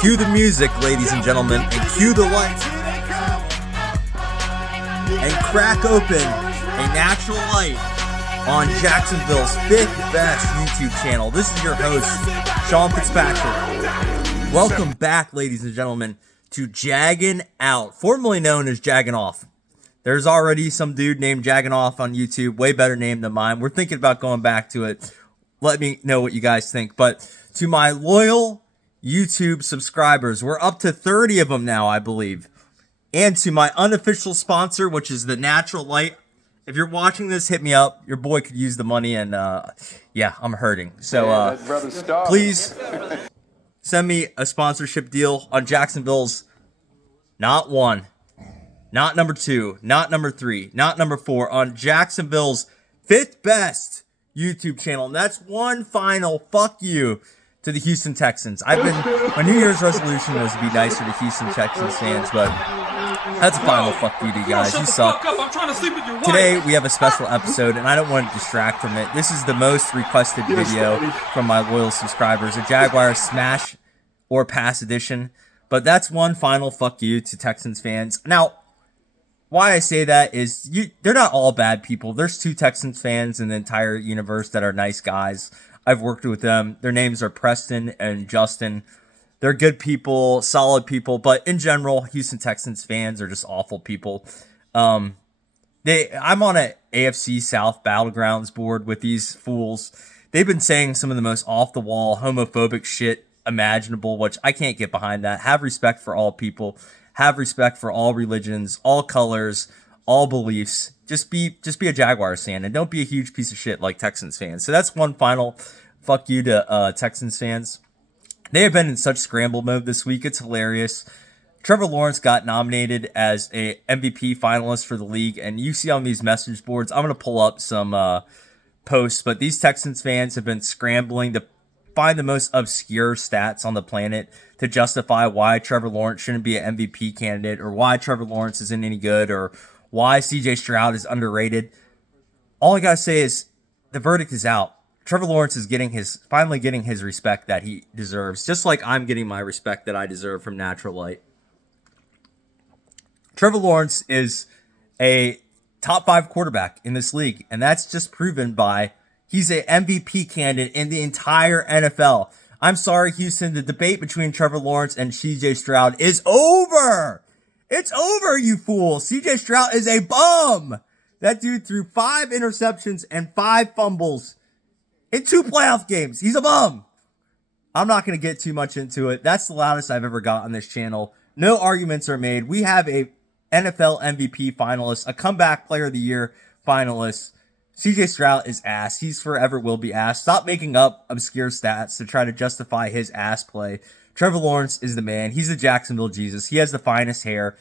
Cue the music, ladies and gentlemen, and cue the lights. And crack open a natural light on Jacksonville's fifth best YouTube channel. This is your host, Sean Fitzpatrick. Welcome back, ladies and gentlemen, to Jaggin Out, formerly known as Jaggin Off. There's already some dude named Jaggin Off on YouTube, way better name than mine. We're thinking about going back to it. Let me know what you guys think. But to my loyal YouTube subscribers, we're up to 30 of them now, I believe. And to my unofficial sponsor, which is the Natural Light. If you're watching this, hit me up. Your boy could use the money, and yeah, I'm hurting. So please send me a sponsorship deal on Jacksonville's not one, not number two, not number three, not number four, on Jacksonville's fifth best YouTube channel. And that's one final fuck you to the Houston Texans. My New Year's resolution was to be nicer to Houston Texans fans, but that's a final fuck you to you guys. You suck. Today we have a special episode, and I don't want to distract from it. This is the most requested video from my loyal subscribers, a Jaguar smash or pass edition. But that's one final fuck you to Texans fans. Now, why I say that is they're not all bad people. There's two Texans fans in the entire universe that are nice guys. I've worked with them. Their names are Preston and Justin. They're good people, solid people, but in general, Houston Texans fans are just awful people. I'm on an AFC South Battlegrounds board with these fools. They've been saying some of the most off-the-wall, homophobic shit imaginable, which I can't get behind that. Have respect for all people. Have respect for all religions, all colors, all beliefs. Just be a Jaguars fan, and don't be a huge piece of shit like Texans fans. So that's one final fuck you to Texans fans. They have been in such scramble mode this week. It's hilarious. Trevor Lawrence got nominated as a MVP finalist for the league, and you see on these message boards, I'm going to pull up some posts, but these Texans fans have been scrambling to find the most obscure stats on the planet to justify why Trevor Lawrence shouldn't be an MVP candidate, or why Trevor Lawrence isn't any good, or why CJ Stroud is underrated. All I gotta say is the verdict is out. Trevor Lawrence is finally getting his respect that he deserves, just like I'm getting my respect that I deserve from Natural Light. Trevor Lawrence is a top 5 quarterback in this league, and that's just proven by he's an MVP candidate in the entire NFL. I'm sorry, Houston, the debate between Trevor Lawrence and CJ Stroud is over. It's over, you fool. CJ Stroud is a bum. That dude threw 5 interceptions and 5 fumbles in 2 playoff games. He's a bum. I'm not going to get too much into it. That's the loudest I've ever got on this channel. No arguments are made. We have a NFL MVP finalist, a comeback player of the year finalist. CJ Stroud is ass. He's forever will be ass. Stop making up obscure stats to try to justify his ass play. Trevor Lawrence is the man. He's the Jacksonville Jesus. He has the finest hair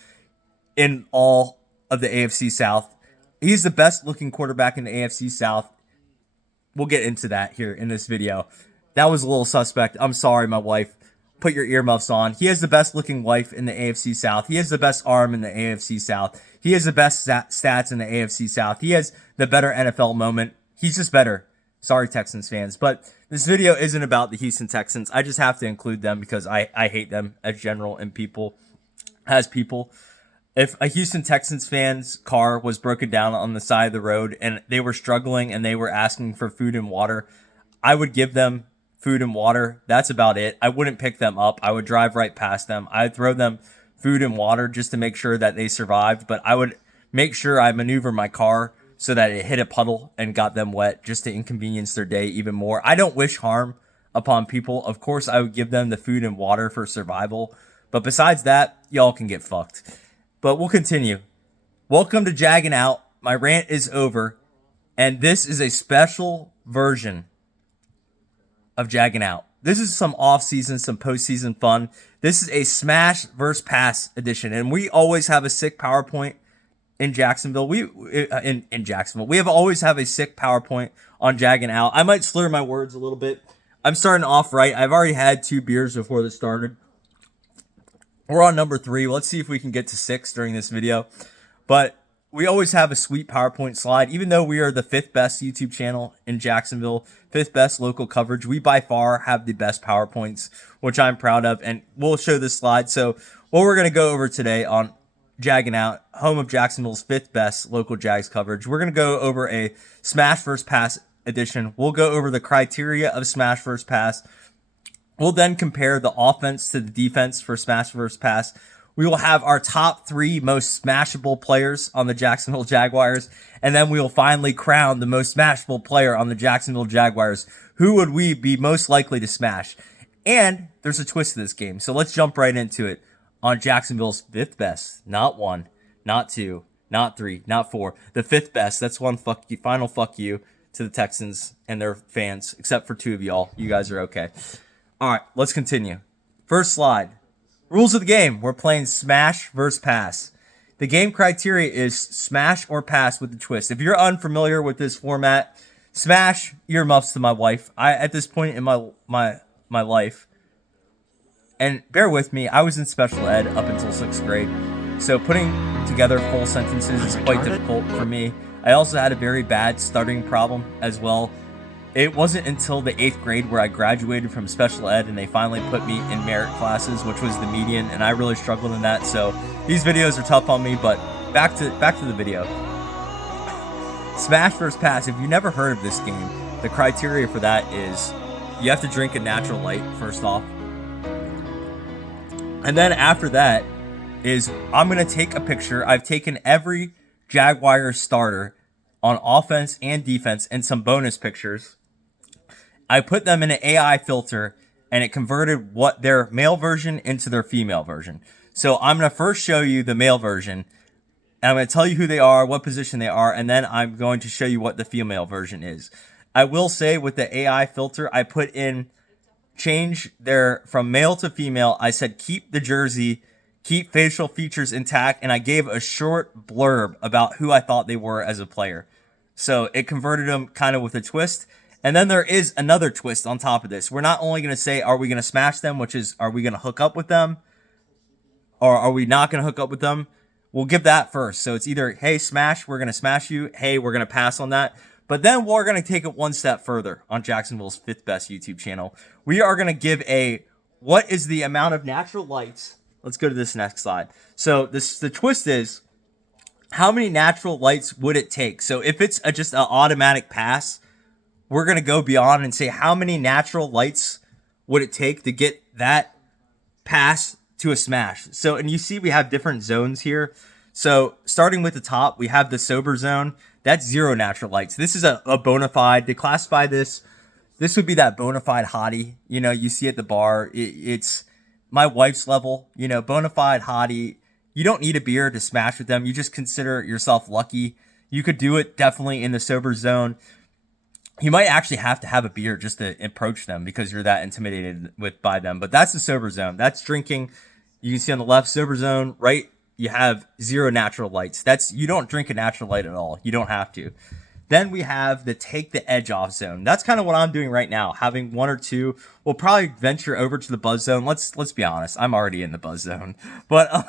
in all of the AFC South. He's the best looking quarterback in the AFC South. We'll get into that here in this video. That was a little suspect. I'm sorry, my wife. Put your earmuffs on. He has the best looking wife in the AFC South. He has the best arm in the AFC South. He has the best stats in the AFC South. He has the better NFL moment. He's just better. Sorry, Texans fans. But this video isn't about the Houston Texans. I just have to include them because I hate them as general and people. If a Houston Texans fan's car was broken down on the side of the road and they were struggling and they were asking for food and water, I would give them food and water. That's about it. I wouldn't pick them up. I would drive right past them. I'd throw them food and water just to make sure that they survived, but I would make sure I maneuver my car so that it hit a puddle and got them wet just to inconvenience their day even more. I don't wish harm upon people. Of course, I would give them the food and water for survival, but besides that, y'all can get fucked. But we'll continue. Welcome to Jaggin Out. My rant is over, and this is a special version of Jaggin Out. This is some off-season, some postseason fun. This is a smash versus pass edition, and we always have a sick PowerPoint in Jacksonville. In Jacksonville, we always have a sick PowerPoint on Jaggin Out. I might slur my words a little bit. I'm starting off right. I've already had 2 beers before this started. We're on number 3. Let's see if we can get to 6 during this video. But we always have a sweet PowerPoint slide. Even though we are the 5th best YouTube channel in Jacksonville, 5th best local coverage, we by far have the best PowerPoints, which I'm proud of. And we'll show this slide. So what we're going to go over today on Jaggin Out, home of Jacksonville's 5th best local Jags coverage, we're going to go over a smash first pass edition. We'll go over the criteria of smash first pass. We'll then compare the offense to the defense for smash first pass. We will have our top 3 most smashable players on the Jacksonville Jaguars, and then we will finally crown the most smashable player on the Jacksonville Jaguars. Who would we be most likely to smash? And there's a twist to this game, so let's jump right into it on Jacksonville's 5th best. Not 1, not 2, not 3, not 4. The 5th best. That's one final fuck you to the Texans and their fans, except for 2 of y'all. You guys are okay. All right, let's continue. First slide. Rules of the game. We're playing smash versus pass. The game criteria is smash or pass with the twist. If you're unfamiliar with this format, smash, earmuffs to my wife. At this point in my life, and bear with me, I was in special ed up until 6th grade. So putting together full sentences is quite difficult for me. I also had a very bad stuttering problem as well. It wasn't until the 8th grade where I graduated from special ed and they finally put me in merit classes, which was the median, and I really struggled in that. So these videos are tough on me, but back to the video. Smash versus pass. If you've never heard of this game, the criteria for that is you have to drink a natural light first off. And then after that is I'm going to take a picture. I've taken every Jaguar starter on offense and defense and some bonus pictures. I put them in an AI filter and it converted what their male version into their female version. So I'm going to first show you the male version. And I'm going to tell you who they are, what position they are, and then I'm going to show you what the female version is. I will say with the AI filter, I put in change their from male to female. I said keep the jersey, keep facial features intact, and I gave a short blurb about who I thought they were as a player. So it converted them kind of with a twist. And then there is another twist on top of this. We're not only going to say, are we going to smash them, which is, are we going to hook up with them? Or are we not going to hook up with them? We'll give that first. So it's either, hey, smash, we're going to smash you. Hey, we're going to pass on that. But then we're going to take it one step further on Jacksonville's 5th best YouTube channel. We are going to give what is the amount of natural lights? Let's go to this next slide. So the twist is, how many natural lights would it take? So if it's just an automatic pass, we're going to go beyond and say how many natural lights would it take to get that pass to a smash. So, and you see we have different zones here. So starting with the top, we have the sober zone. That's 0 natural lights. This is a bona fide. They classify this. This would be that bona fide hottie. You know, you see at the bar. It's my wife's level. You know, bona fide hottie. You don't need a beer to smash with them. You just consider yourself lucky. You could do it definitely in the sober zone. You might actually have to have a beer just to approach them because you're that intimidated by them. But that's the sober zone. That's drinking. You can see on the left, sober zone, right? You have 0 natural lights. You don't drink a natural light at all. You don't have to. Then we have the take the edge off zone. That's kind of what I'm doing right now. Having 1 or 2. We'll probably venture over to the buzz zone. Let's be honest. I'm already in the buzz zone. But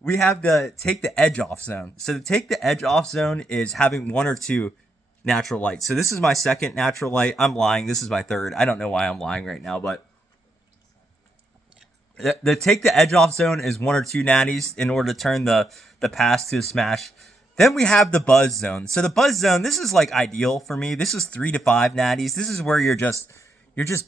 we have the take the edge off zone. So the take the edge off zone is having 1 or 2 natural light. So this is my 2nd natural light. I'm lying. This is my 3rd. I don't know why I'm lying right now, but the take the edge off zone is 1 or 2 natties in order to turn the pass to a smash. Then we have the buzz zone. So the buzz zone, this is like ideal for me. This is 3 to 5 natties. This is where you're just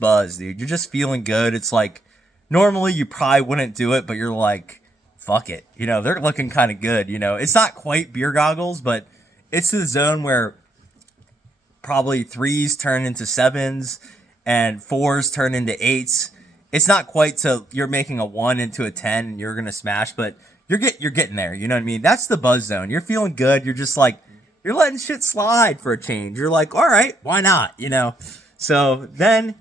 buzzed, dude. You're just feeling good. It's like normally you probably wouldn't do it, but you're like, fuck it. You know, they're looking kind of good. You know, it's not quite beer goggles, but it's the zone where probably 3s turn into 7s and 4s turn into 8s. It's not quite so you're making a 1 into a 10 and you're going to smash, but you're getting there. You know what I mean? That's the buzz zone. You're feeling good. You're just like, you're letting shit slide for a change. You're like, all right, why not? You know? So then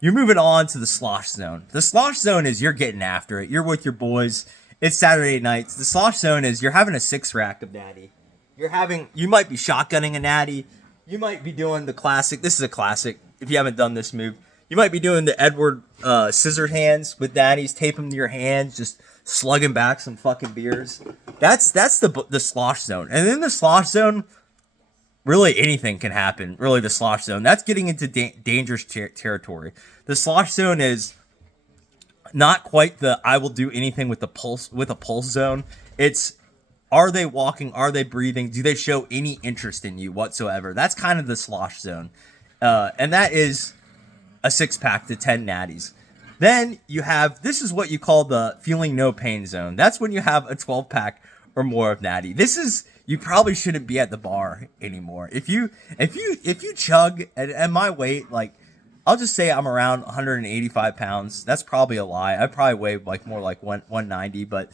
you're moving on to the slosh zone. The slosh zone is you're getting after it. You're with your boys. It's Saturday nights. The slosh zone is you're having a 6-rack of natty. You might be shotgunning a natty. You might be doing the classic. This is a classic. If you haven't done this move, you might be doing the Edward scissor hands with natties. Tape them to your hands. Just slugging back some fucking beers. That's the slosh zone. And in the slosh zone, really anything can happen. Really, the slosh zone. That's getting into dangerous territory. The slosh zone is not quite the I will do anything with a pulse zone. It's, are they walking? Are they breathing? Do they show any interest in you whatsoever? That's kind of the slosh zone. And that is a 6-pack to 10 natties. Then you have, this is what you call the feeling no pain zone. That's when you have a 12-pack or more of natty. This is, you probably shouldn't be at the bar anymore. If you chug at my weight, like, I'll just say I'm around 185 pounds. That's probably a lie. I probably weigh like more like 190, but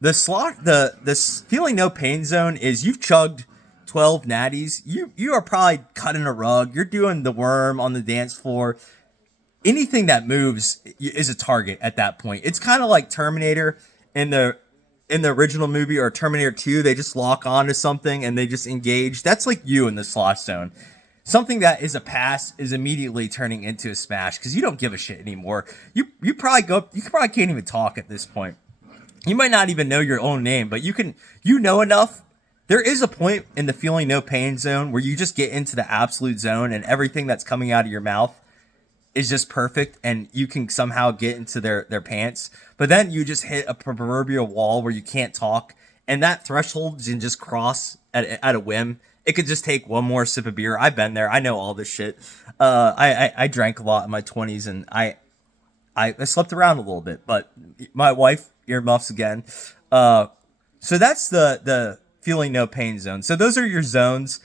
the feeling no pain zone is you've chugged 12 natties. You are probably cutting a rug. You're doing the worm on the dance floor. Anything that moves is a target at that point. It's kind of like Terminator in the original movie, or Terminator 2. They just lock on to something and they just engage. That's like you in the slosh zone. Something that is a pass is immediately turning into a smash because you don't give a shit anymore. You probably can't even talk at this point. You might not even know your own name, but you know enough. There is a point in the feeling no pain zone where you just get into the absolute zone and everything that's coming out of your mouth is just perfect and you can somehow get into their pants. But then you just hit a proverbial wall where you can't talk, and that threshold can just cross at a whim. It could just take one more sip of beer. I've been there. I know all this shit. I drank a lot in my 20s, and I slept around a little bit, but my wife, earmuffs again. So that's the feeling no pain zone. So those are your zones.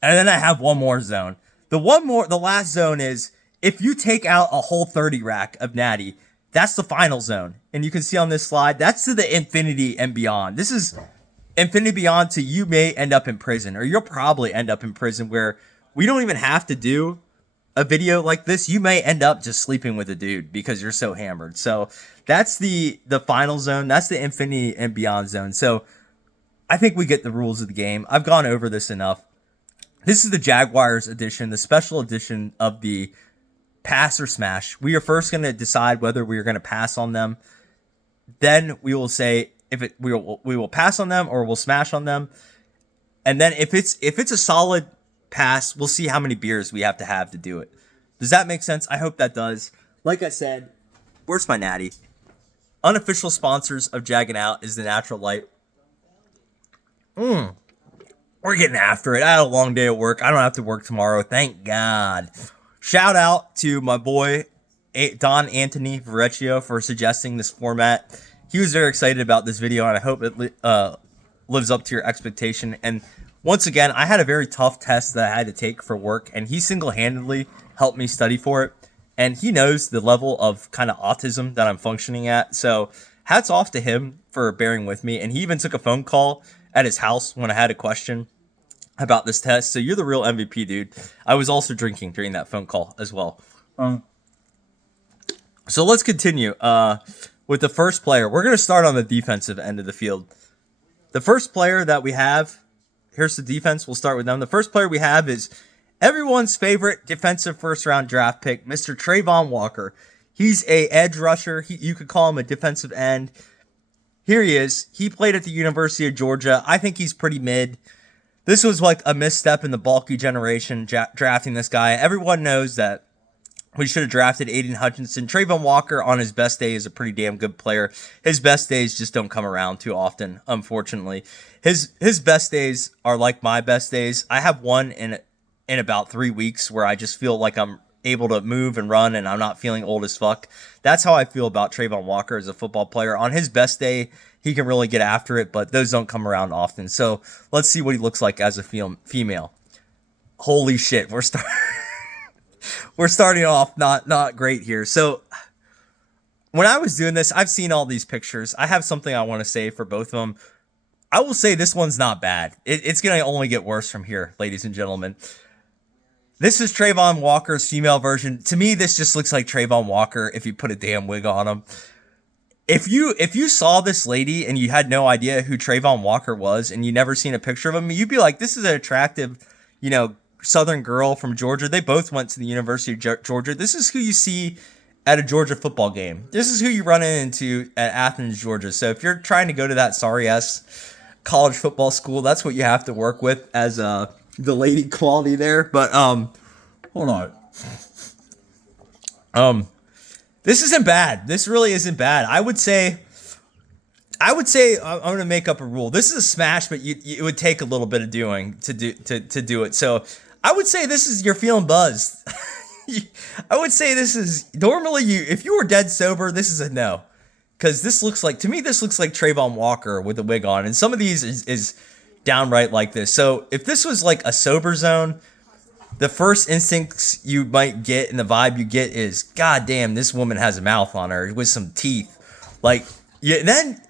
And then I have one more zone. The last zone is if you take out a whole 30 rack of natty, that's the final zone. And you can see on this slide, that's to the infinity and beyond. This is infinity beyond to you may end up in prison, or you'll probably end up in prison, where we don't even have to do a video like this. You may end up just sleeping with a dude because you're so hammered. So that's the final zone. That's the infinity and beyond zone. So I think we get the rules of the game. I've gone over this enough. This is the Jaguars edition, the special edition of the pass or smash. We are first going to decide whether we are going to pass on them. Then we will say we will pass on them or we'll smash on them. And then if it's a solid pass, we'll see how many beers we have to do it. Does that make sense? I hope that does. Like I said, where's my natty? Unofficial sponsors of Jaggin Out is the Natural Light. We're getting after it. I had a long day at work. I don't have to work tomorrow. Thank God. Shout out to my boy, Don Anthony Verrecchio, for suggesting this format. He was very excited about this video, and I hope it lives up to your expectation. And once again, I had a very tough test that I had to take for work, and he single-handedly helped me study for it. And he knows the level of kind of autism that I'm functioning at. So hats off to him for bearing with me. And he even took a phone call at his house when I had a question about this test. So you're the real MVP, dude. I was also drinking during that phone call as well. So let's continue with the first player. We're going to start on the defensive end of the field. The first player that we have, here's the defense. We'll start with them. The first player we have is everyone's favorite defensive first-round draft pick, Mr. Travon Walker. He's a edge rusher. You could call him a defensive end. Here he is. He played at the University of Georgia. I think he's pretty mid. This was like a misstep in the bulky generation drafting this guy. Everyone knows that we should have drafted Aiden Hutchinson. Travon Walker on his best day is a pretty damn good player. His best days just don't come around too often, unfortunately. His best days are like my best days. I have one in about 3 weeks where I just feel like I'm able to move and run and I'm not feeling old as fuck. That's how I feel about Travon Walker as a football player. On his best day, he can really get after it, but those don't come around often. So let's see what he looks like as a female. Holy shit, we're starting off not great here. So when I was doing this, I've seen all these pictures. I have something I want to say for both of them. I will say this one's not bad. It's going to only get worse from here, ladies and gentlemen. This is Travon Walker's female version. To me, this just looks like Travon Walker if you put a damn wig on him. If you saw this lady and you had no idea who Travon Walker was and you never seen a picture of him, you'd be like, this is an attractive, Southern girl from Georgia. They both went to the University of Georgia. This is who you see at a Georgia football game. This is who you run into at Athens, Georgia. So if you're trying to go to that sorry-ass college football school, that's what you have to work with as the lady quality there. But hold on. This isn't bad. This really isn't bad. I would say I'm going to make up a rule. This is a smash, but it would take a little bit of doing to do it. So I would say this is you're feeling buzzed. I would say this is normally if you were dead sober, this is a no. Because this looks like Trayvon Walker with a wig on. And some of these is downright like this. So if this was like a sober zone, the first instincts you might get and the vibe you get is, God damn, this woman has a mouth on her with some teeth. Like, yeah, then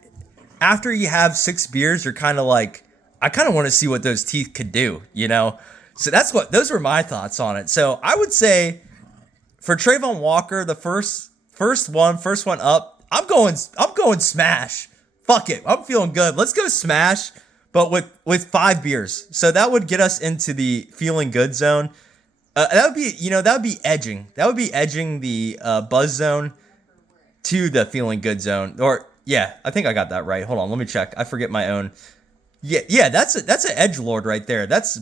after you have 6 beers, you're kind of like, I kind of want to see what those teeth could do, you know? So those were my thoughts on it. So I would say for Trayvon Walker, the first one up, I'm going smash. Fuck it. I'm feeling good. Let's go smash, but with 5 beers. So that would get us into the feeling good zone. That would be edging. That would be edging the buzz zone to the feeling good zone. Or yeah, I think I got that right. Hold on, let me check. I forget my own. Yeah, that's an edgelord right there. That's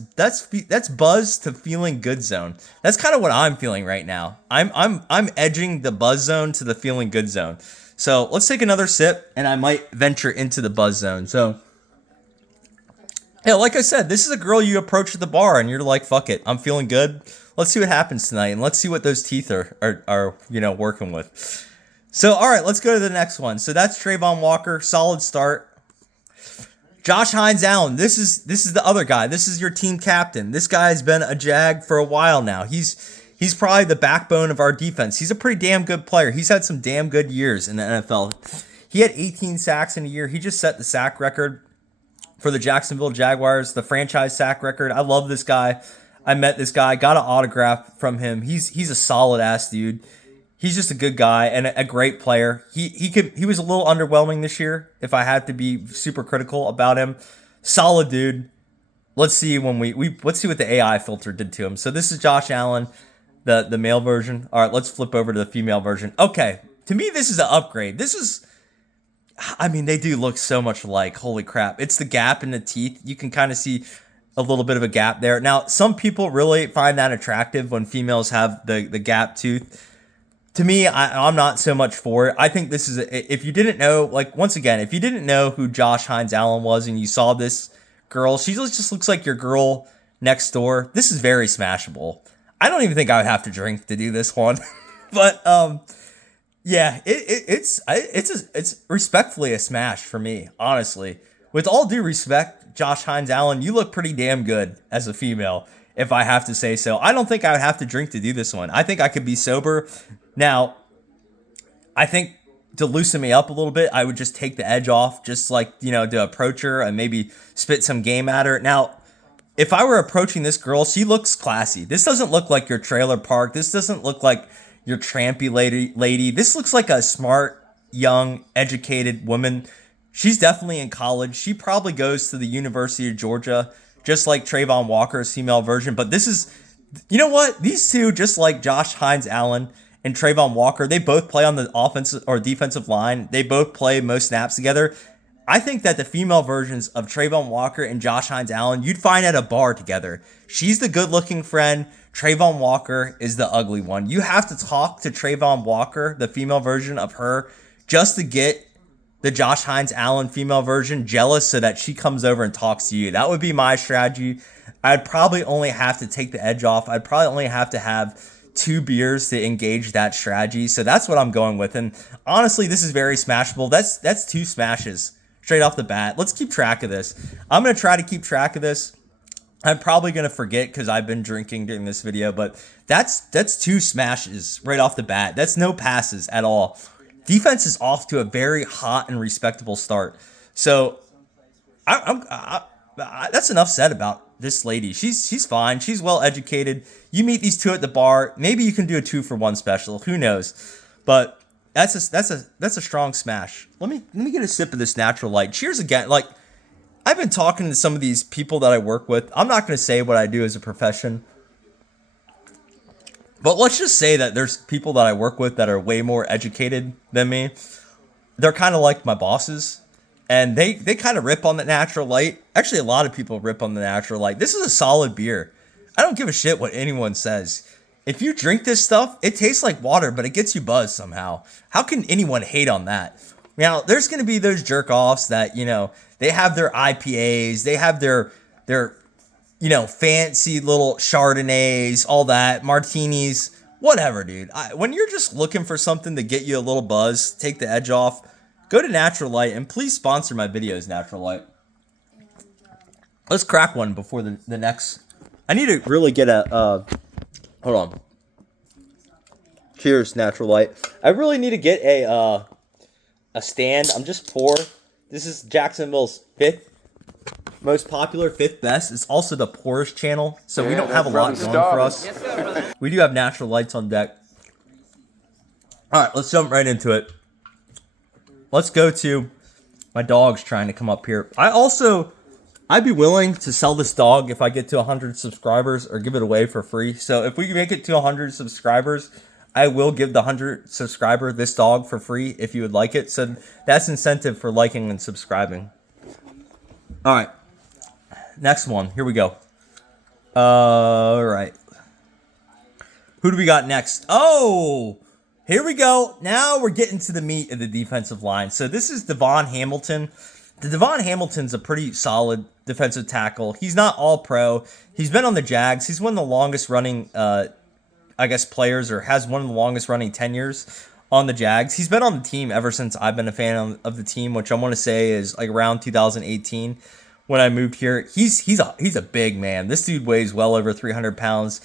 buzz to feeling good zone. That's kind of what I'm feeling right now. I'm edging the buzz zone to the feeling good zone. So let's take another sip, and I might venture into the buzz zone. So yeah, like I said, this is a girl you approach at the bar, and you're like, "Fuck it, I'm feeling good. Let's see what happens tonight, and let's see what those teeth are working with." So all right, let's go to the next one. So that's Trayvon Walker, solid start. Josh Hines-Allen, this is the other guy. This is your team captain. This guy's been a Jag for a while now. He's probably the backbone of our defense. He's a pretty damn good player. He's had some damn good years in the NFL. He had 18 sacks in a year. He just set the sack record for the Jacksonville Jaguars, the franchise sack record. I love this guy. I met this guy, got an autograph from him. He's a solid ass dude. He's just a good guy and a great player. He was a little underwhelming this year, if I had to be super critical about him. Solid dude. Let's see when let's see what the AI filter did to him. So this is Josh Allen, the male version. All right, let's flip over to the female version. Okay, to me this is an upgrade. They do look so much alike. Holy crap. It's the gap in the teeth. You can kind of see a little bit of a gap there. Now, some people really find that attractive when females have the gap tooth. To me, I'm not so much for it. I think this is, if you didn't know, like, once again, if you didn't know who Josh Hines-Allen was and you saw this girl, she just looks like your girl next door. This is very smashable. I don't even think I would have to drink to do this one. But, yeah, it's respectfully a smash for me, honestly. With all due respect, Josh Hines-Allen, you look pretty damn good as a female, if I have to say so. I don't think I would have to drink to do this one. I think I could be sober. Now, I think to loosen me up a little bit, I would just take the edge off, just like, to approach her and maybe spit some game at her. Now, if I were approaching this girl, she looks classy. This doesn't look like your trailer park. This doesn't look like your trampy lady. This looks like a smart, young, educated woman. She's definitely in college. She probably goes to the University of Georgia, just like Trayvon Walker's female version. But this is, you know what? These two, just like Josh Hines-Allen and Trayvon Walker, they both play on the offensive or defensive line. They both play most snaps together. I think that the female versions of Trayvon Walker and Josh Hines-Allen, you'd find at a bar together. She's the good-looking friend. Trayvon Walker is the ugly one. You have to talk to Trayvon Walker, the female version of her, just to get the Josh Hines-Allen female version jealous so that she comes over and talks to you. That would be my strategy. I'd probably only have to take the edge off. I'd probably only have to have 2 beers to engage that strategy. So that's what I'm going with. And honestly, this is very smashable. That's 2 smashes straight off the bat. Let's keep track of this. I'm going to try to keep track of this. I'm probably going to forget because I've been drinking during this video, but that's 2 smashes right off the bat. That's no passes at all. Defense is off to a very hot and respectable start. So that's enough said about this lady. She's fine. She's well educated. You meet these two at the bar. Maybe you can do a 2-for-1 special. Who knows? But that's a strong smash. Let me get a sip of this natural light. Cheers again. Like, I've been talking to some of these people that I work with. I'm not going to say what I do as a profession, But let's just say that there's people that I work with that are way more educated than me. They're kind of like my bosses, and they kind of rip on the Natural Light. Actually, a lot of people rip on the Natural Light. This is a solid beer. I don't give a shit what anyone says. If you drink this stuff, it tastes like water, but it gets you buzzed somehow. How can anyone hate on that? Now, there's going to be those jerk-offs that, you know, they have their IPAs, they have their you know, fancy little Chardonnays, all that, martinis, whatever, dude. When you're just looking for something to get you a little buzz, take the edge off, go to Natural Light, and please sponsor my videos, Natural Light. Let's crack one before the next. I need to really get a, hold on. Cheers, Natural Light. I really need to get a stand. I'm just poor. This is Jacksonville's 5th most popular, 5th best. It's also the poorest channel, so we don't have a lot going for us. We do have Natural Lights on deck. All right, let's jump right into it. Let's go to my dog's trying to come up here. I'd be willing to sell this dog if I get to 100 subscribers or give it away for free. So if we make it to 100 subscribers, I will give the 100 subscriber this dog for free if you would like it. So that's incentive for liking and subscribing. All right. Next one. Here we go. All right. Who do we got next? Oh, here we go. Now we're getting to the meat of the defensive line. So this is Devon Hamilton. Devon Hamilton's a pretty solid defensive tackle. He's not all pro. He's been on the Jags. He's one of the longest running, players, or has one of the longest running tenures on the Jags. He's been on the team ever since I've been a fan of the team, which I want to say is like around 2018 when I moved here. He's a big man. This dude weighs well over 300 pounds.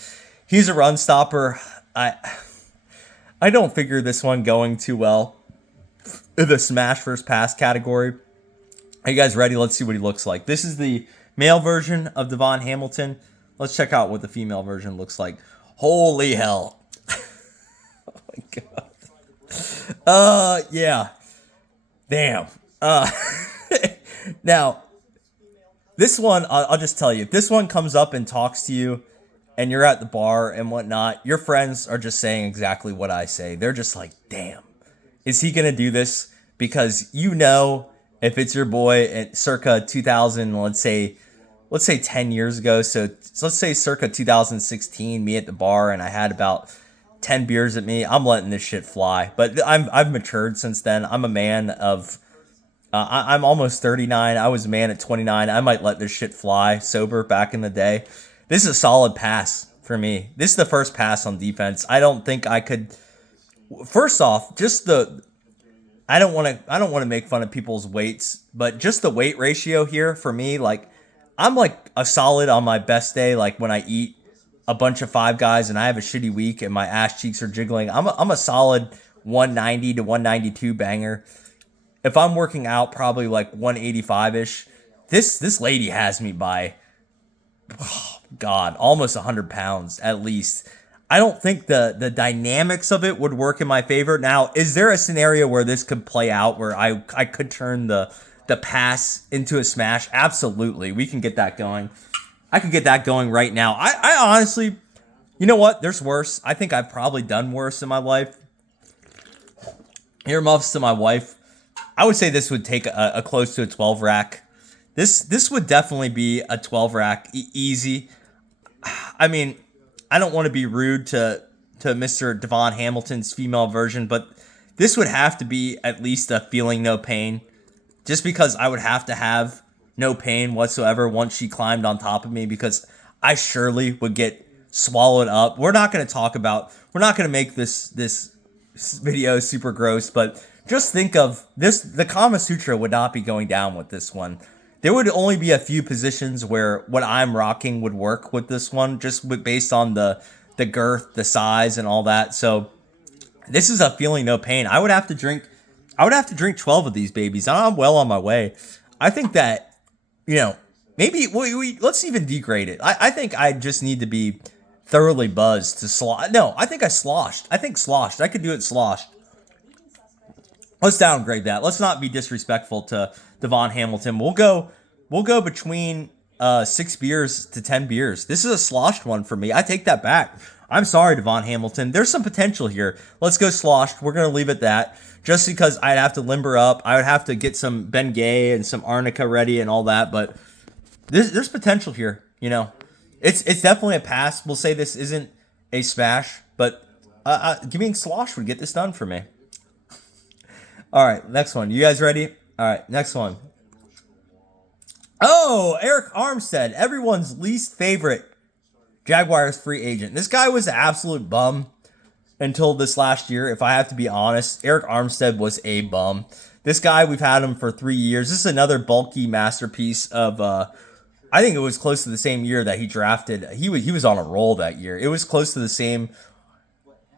He's a run stopper. I don't figure this one going too well in the smash versus pass category. Are you guys ready? Let's see what he looks like. This is the male version of Devon Hamilton. Let's check out what the female version looks like. Holy hell. Oh my god. Yeah. Damn. Now, this one, I'll just tell you, if this one comes up and talks to you and you're at the bar and whatnot, your friends are just saying exactly what I say. They're just like, damn, is he going to do this? Because you know, if it's your boy at circa 2000, let's say 10 years ago. So let's say circa 2016, me at the bar and I had about 10 beers at me. I'm letting this shit fly. But I've matured since then. I'm a man of, I'm almost 39. I was a man at 29. I might let this shit fly sober back in the day. This is a solid pass for me. This is the first pass on defense. I don't think I could. First off, I don't want to make fun of people's weights, but just the weight ratio here for me, like I'm like a solid on my best day. Like when I eat a bunch of Five Guys and I have a shitty week and my ass cheeks are jiggling, I'm a solid 190 to 192 banger. If I'm working out, probably like 185-ish. This lady has me by, oh God, almost 100 pounds at least. I don't think the dynamics of it would work in my favor. Now, is there a scenario where this could play out where I could turn the pass into a smash? Absolutely. We can get that going. I could get that going right now. I honestly, you know what? There's worse. I think I've probably done worse in my life. Earmuffs to my wife. I would say this would take a close to a 12 rack. This would definitely be a 12 rack easy. I mean, I don't want to be rude to Mr. Devon Hamilton's female version, but this would have to be at least a feeling no pain, just because I would have to have no pain whatsoever once she climbed on top of me, because I surely would get swallowed up. We're not going to make this video super gross, but just think of this, the Kama Sutra would not be going down with this one. There would only be a few positions where what I'm rocking would work with this one, just based on the girth, the size, and all that. So this is a feeling no pain. I would have to drink 12 of these babies. I'm well on my way. I think that, you know, maybe let's even degrade it. I think I just need to be thoroughly buzzed to slosh. No, I think I sloshed. I think sloshed. I could do it sloshed. Let's downgrade that. Let's not be disrespectful to Devon Hamilton. We'll go between 6 beers to 10 beers. This is a sloshed one for me. I take that back. I'm sorry, Devon Hamilton. There's some potential here. Let's go sloshed. We're going to leave it that. Just because I'd have to limber up. I would have to get some Ben Gay and some Arnica ready and all that. But there's potential here, It's definitely a pass. We'll say this isn't a smash, but giving slosh would get this done for me. All right, next one. You guys ready? All right, next one. Oh, Eric Armstead, everyone's least favorite Jaguars free agent. This guy was an absolute bum until this last year. If I have to be honest, Eric Armstead was a bum. This guy, we've had him for 3 years. This is another bulky masterpiece of, I think it was close to the same year that he drafted. He was on a roll that year. It was close to the same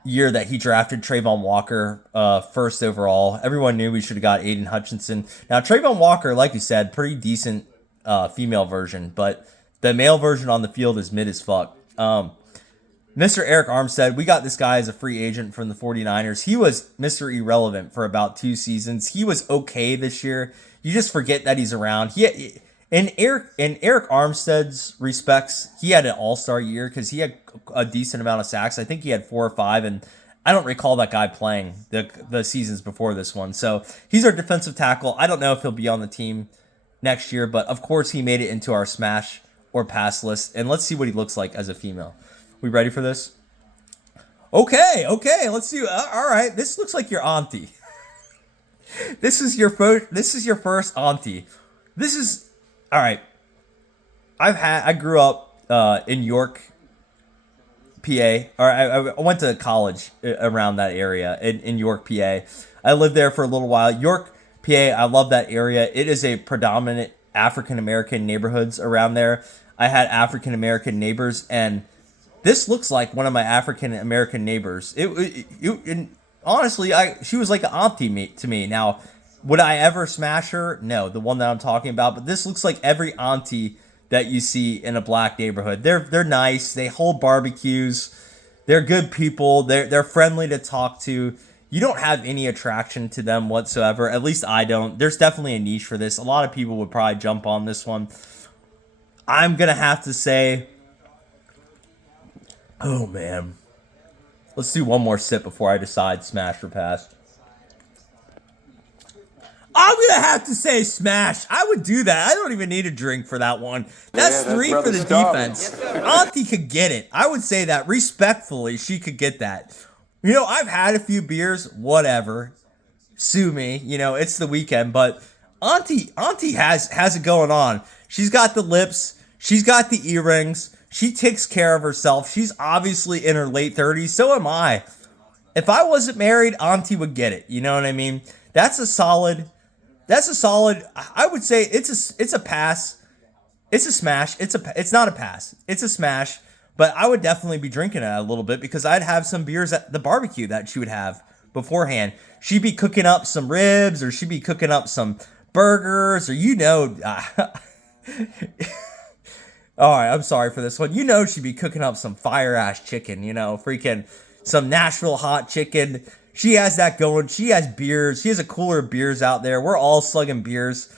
year that he drafted Trayvon Walker first overall. Everyone knew we should have got Aiden Hutchinson. Now, Trayvon Walker, like you said, pretty decent female version, but the male version on the field is mid as fuck. Mr. Eric Armstead, we got this guy as a free agent from the 49ers. He was Mr. Irrelevant for about 2 seasons. He was okay this year. You just forget that he's around. In Eric Armstead's respects, he had an all-star year because he had a decent amount of sacks. I think he had 4 or 5, and I don't recall that guy playing the seasons before this one. So he's our defensive tackle. I don't know if he'll be on the team next year, but of course he made it into our smash or pass list. And let's see what he looks like as a female. We ready for this? Okay, let's see. All right, this looks like your auntie. This is your first auntie. This is all right. I grew up in York, PA, or I went to college around that area in York, PA. I lived there for a little while. York, PA, I love that area. It is a predominant African-American neighborhoods around there. I had African-American neighbors, and this looks like one of my African-American neighbors. And honestly, she was like an auntie to me. Now, would I ever smash her? No, the one that I'm talking about. But this looks like every auntie that you see in a black neighborhood. They're nice. They hold barbecues. They're good people. They're friendly to talk to. You don't have any attraction to them whatsoever. At least I don't. There's definitely a niche for this. A lot of people would probably jump on this one. I'm going to have to say, oh man. Let's do one more sip before I decide smash or pass. I'm going to have to say smash. I would do that. I don't even need a drink for that one. That's 3 for the defense. Auntie could get it. I would say that respectfully, she could get that. I've had a few beers, whatever. Sue me, it's the weekend, but Auntie has it going on. She's got the lips, she's got the earrings, she takes care of herself. She's obviously in her late 30s, so am I. If I wasn't married, Auntie would get it. You know what I mean? That's a solid, I would say it's a pass. It's a smash. It's not a pass. It's a smash. But I would definitely be drinking it a little bit because I'd have some beers at the barbecue that she would have beforehand. She'd be cooking up some ribs, or she'd be cooking up some burgers, or all right, I'm sorry for this one. She'd be cooking up some fire-ass chicken, freaking some Nashville hot chicken. She has that going. She has beers. She has a cooler of beers out there. We're all slugging beers.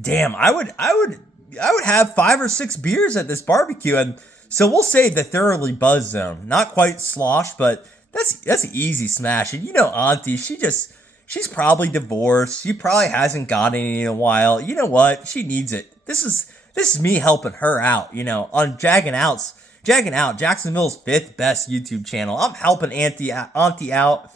Damn, I would have 5 or 6 beers at this barbecue, and so we'll say the thoroughly buzzed zone. Not quite slosh, but that's an easy smash. And Auntie, she's probably divorced. She probably hasn't got any in a while. You know what? She needs it. This is me helping her out. On Jaggin Out, Jacksonville's 5th best YouTube channel. I'm helping Auntie out.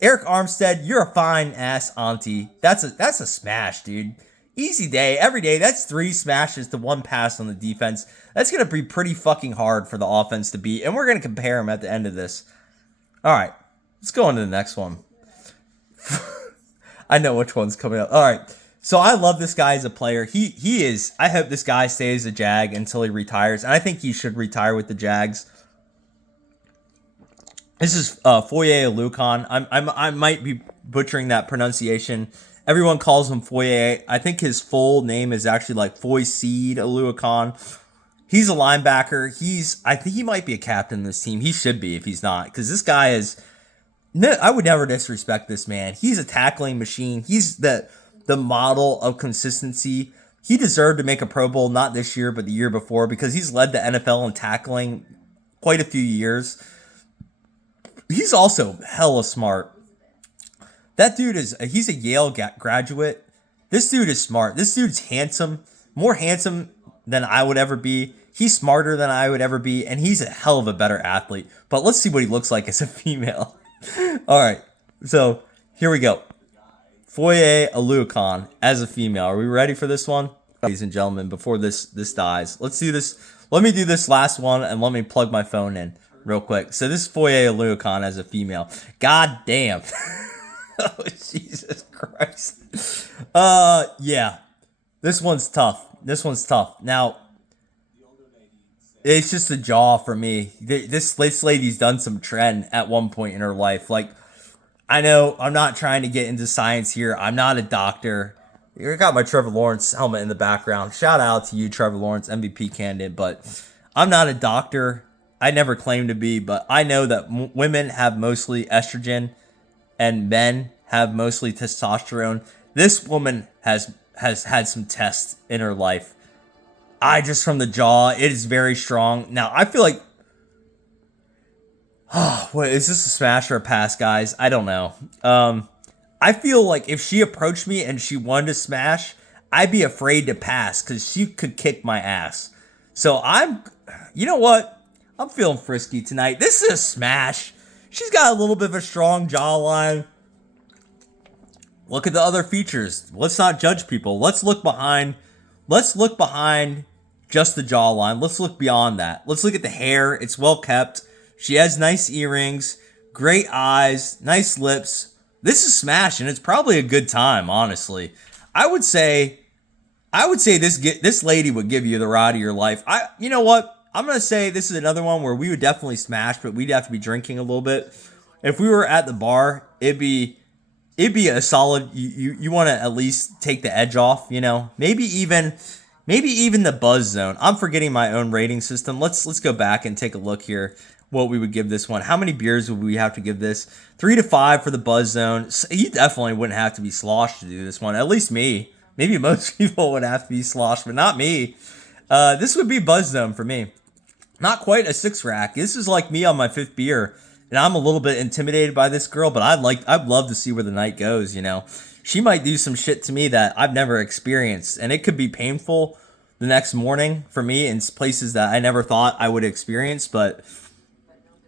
Eric Armstead, you're a fine ass auntie. That's a smash, dude. Easy day, every day. That's 3 smashes to 1 pass on the defense. That's going to be pretty fucking hard for the offense to beat, and we're going to compare them at the end of this. All right, let's go on to the next one. I know which one's coming up. All right, so I love this guy as a player. He is. I hope this guy stays a Jag until he retires, and I think he should retire with the Jags. This is Foye Alucon. I might be butchering that pronunciation. Everyone calls him Foye. I think his full name is actually like Foyseed Alucon. He's a linebacker. I think he might be a captain in this team. He should be if he's not, because this guy is. No, I would never disrespect this man. He's a tackling machine. He's the model of consistency. He deserved to make a Pro Bowl, not this year, but the year before, because he's led the NFL in tackling quite a few years. He's also hella smart. That dude he's a Yale graduate. This dude is smart. This dude's handsome, more handsome than I would ever be. He's smarter than I would ever be, and he's a hell of a better athlete. But let's see what he looks like as a female. All right, so here we go. Foye Oluokun as a female. Are we ready for this one? Ladies and gentlemen, before this dies, let's do this. Let me do this last one, and let me plug my phone in real quick. So this is Foye Oluokun as a female. God damn. Oh, Jesus Christ. Yeah. This one's tough. Now, it's just a jaw for me. This lady's done some trend at one point in her life. Like, I know I'm not trying to get into science here. I'm not a doctor. I got my Trevor Lawrence helmet in the background. Shout out to you, Trevor Lawrence, MVP candidate. But I'm not a doctor. I never claimed to be. But I know that women have mostly estrogen and men have mostly testosterone. This woman has had some tests in her life. Just from the jaw, it is very strong. Now, I feel like, wait, is this a smash or a pass, guys? I don't know. I feel like if she approached me and she wanted to smash, I'd be afraid to pass because she could kick my ass. So you know what? I'm feeling frisky tonight. This is a smash. She's got a little bit of a strong jawline. Look at the other features. Let's not judge people. Let's look behind just the jawline. Let's look beyond that. Let's look at the hair. It's well kept. She has nice earrings, great eyes, nice lips. This is smash, and it's probably a good time, honestly. I would say this lady would give you the ride of your life. You know what? I'm going to say this is another one where we would definitely smash, but we'd have to be drinking a little bit. If we were at the bar, it'd be a solid, you want to at least take the edge off, you know? Maybe even the buzz zone. I'm forgetting my own rating system. Let's go back and take a look here what we would give this one. How many beers would we have to give this? 3 to 5 for the buzz zone. You definitely wouldn't have to be sloshed to do this one. At least me. Maybe most people would have to be sloshed, but not me. This would be buzz zone for me. Not quite a 6-rack. This is like me on my 5th beer. And I'm a little bit intimidated by this girl, but I'd love to see where the night goes, you know. She might do some shit to me that I've never experienced, and it could be painful the next morning for me in places that I never thought I would experience, but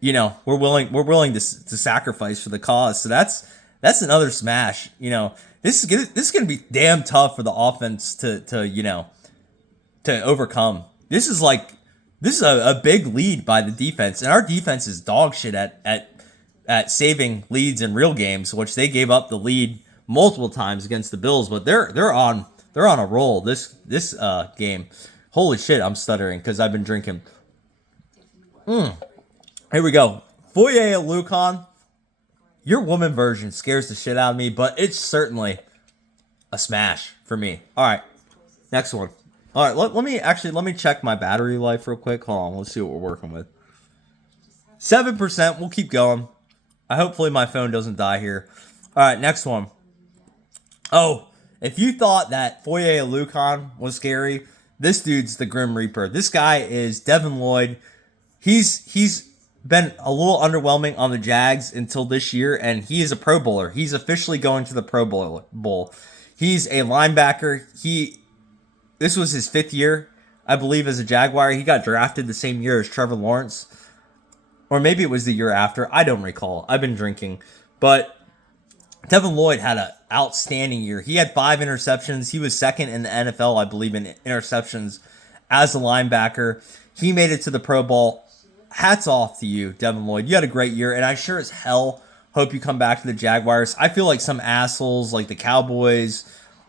you know, we're willing to sacrifice for the cause. So that's another smash, you know. This is going to be damn tough for the offense to overcome. This is a big lead by the defense, and our defense is dog shit at saving leads in real games, which they gave up the lead multiple times against the Bills. But they're on a roll this game. Holy shit, I'm stuttering because I've been drinking. Here we go. Foye Oluokun. Your woman version scares the shit out of me, but it's certainly a smash for me. All right, next one. All right, let me check my battery life real quick. Hold on, let's see what we're working with. 7%. We'll keep going. Hopefully my phone doesn't die here. All right, next one. Oh, if you thought that Foye Oluokun was scary, this dude's the Grim Reaper. This guy is Devin Lloyd. He's been a little underwhelming on the Jags until this year, and he is a Pro Bowler. He's officially going to the Pro Bowl. He's a linebacker. This was his 5th year, I believe, as a Jaguar. He got drafted the same year as Trevor Lawrence. Or maybe it was the year after. I don't recall. I've been drinking. But Devin Lloyd had an outstanding year. He had 5 interceptions. He was second in the NFL, I believe, in interceptions as a linebacker. He made it to the Pro Bowl. Hats off to you, Devin Lloyd. You had a great year, and I sure as hell hope you come back to the Jaguars. I feel like some assholes like the Cowboys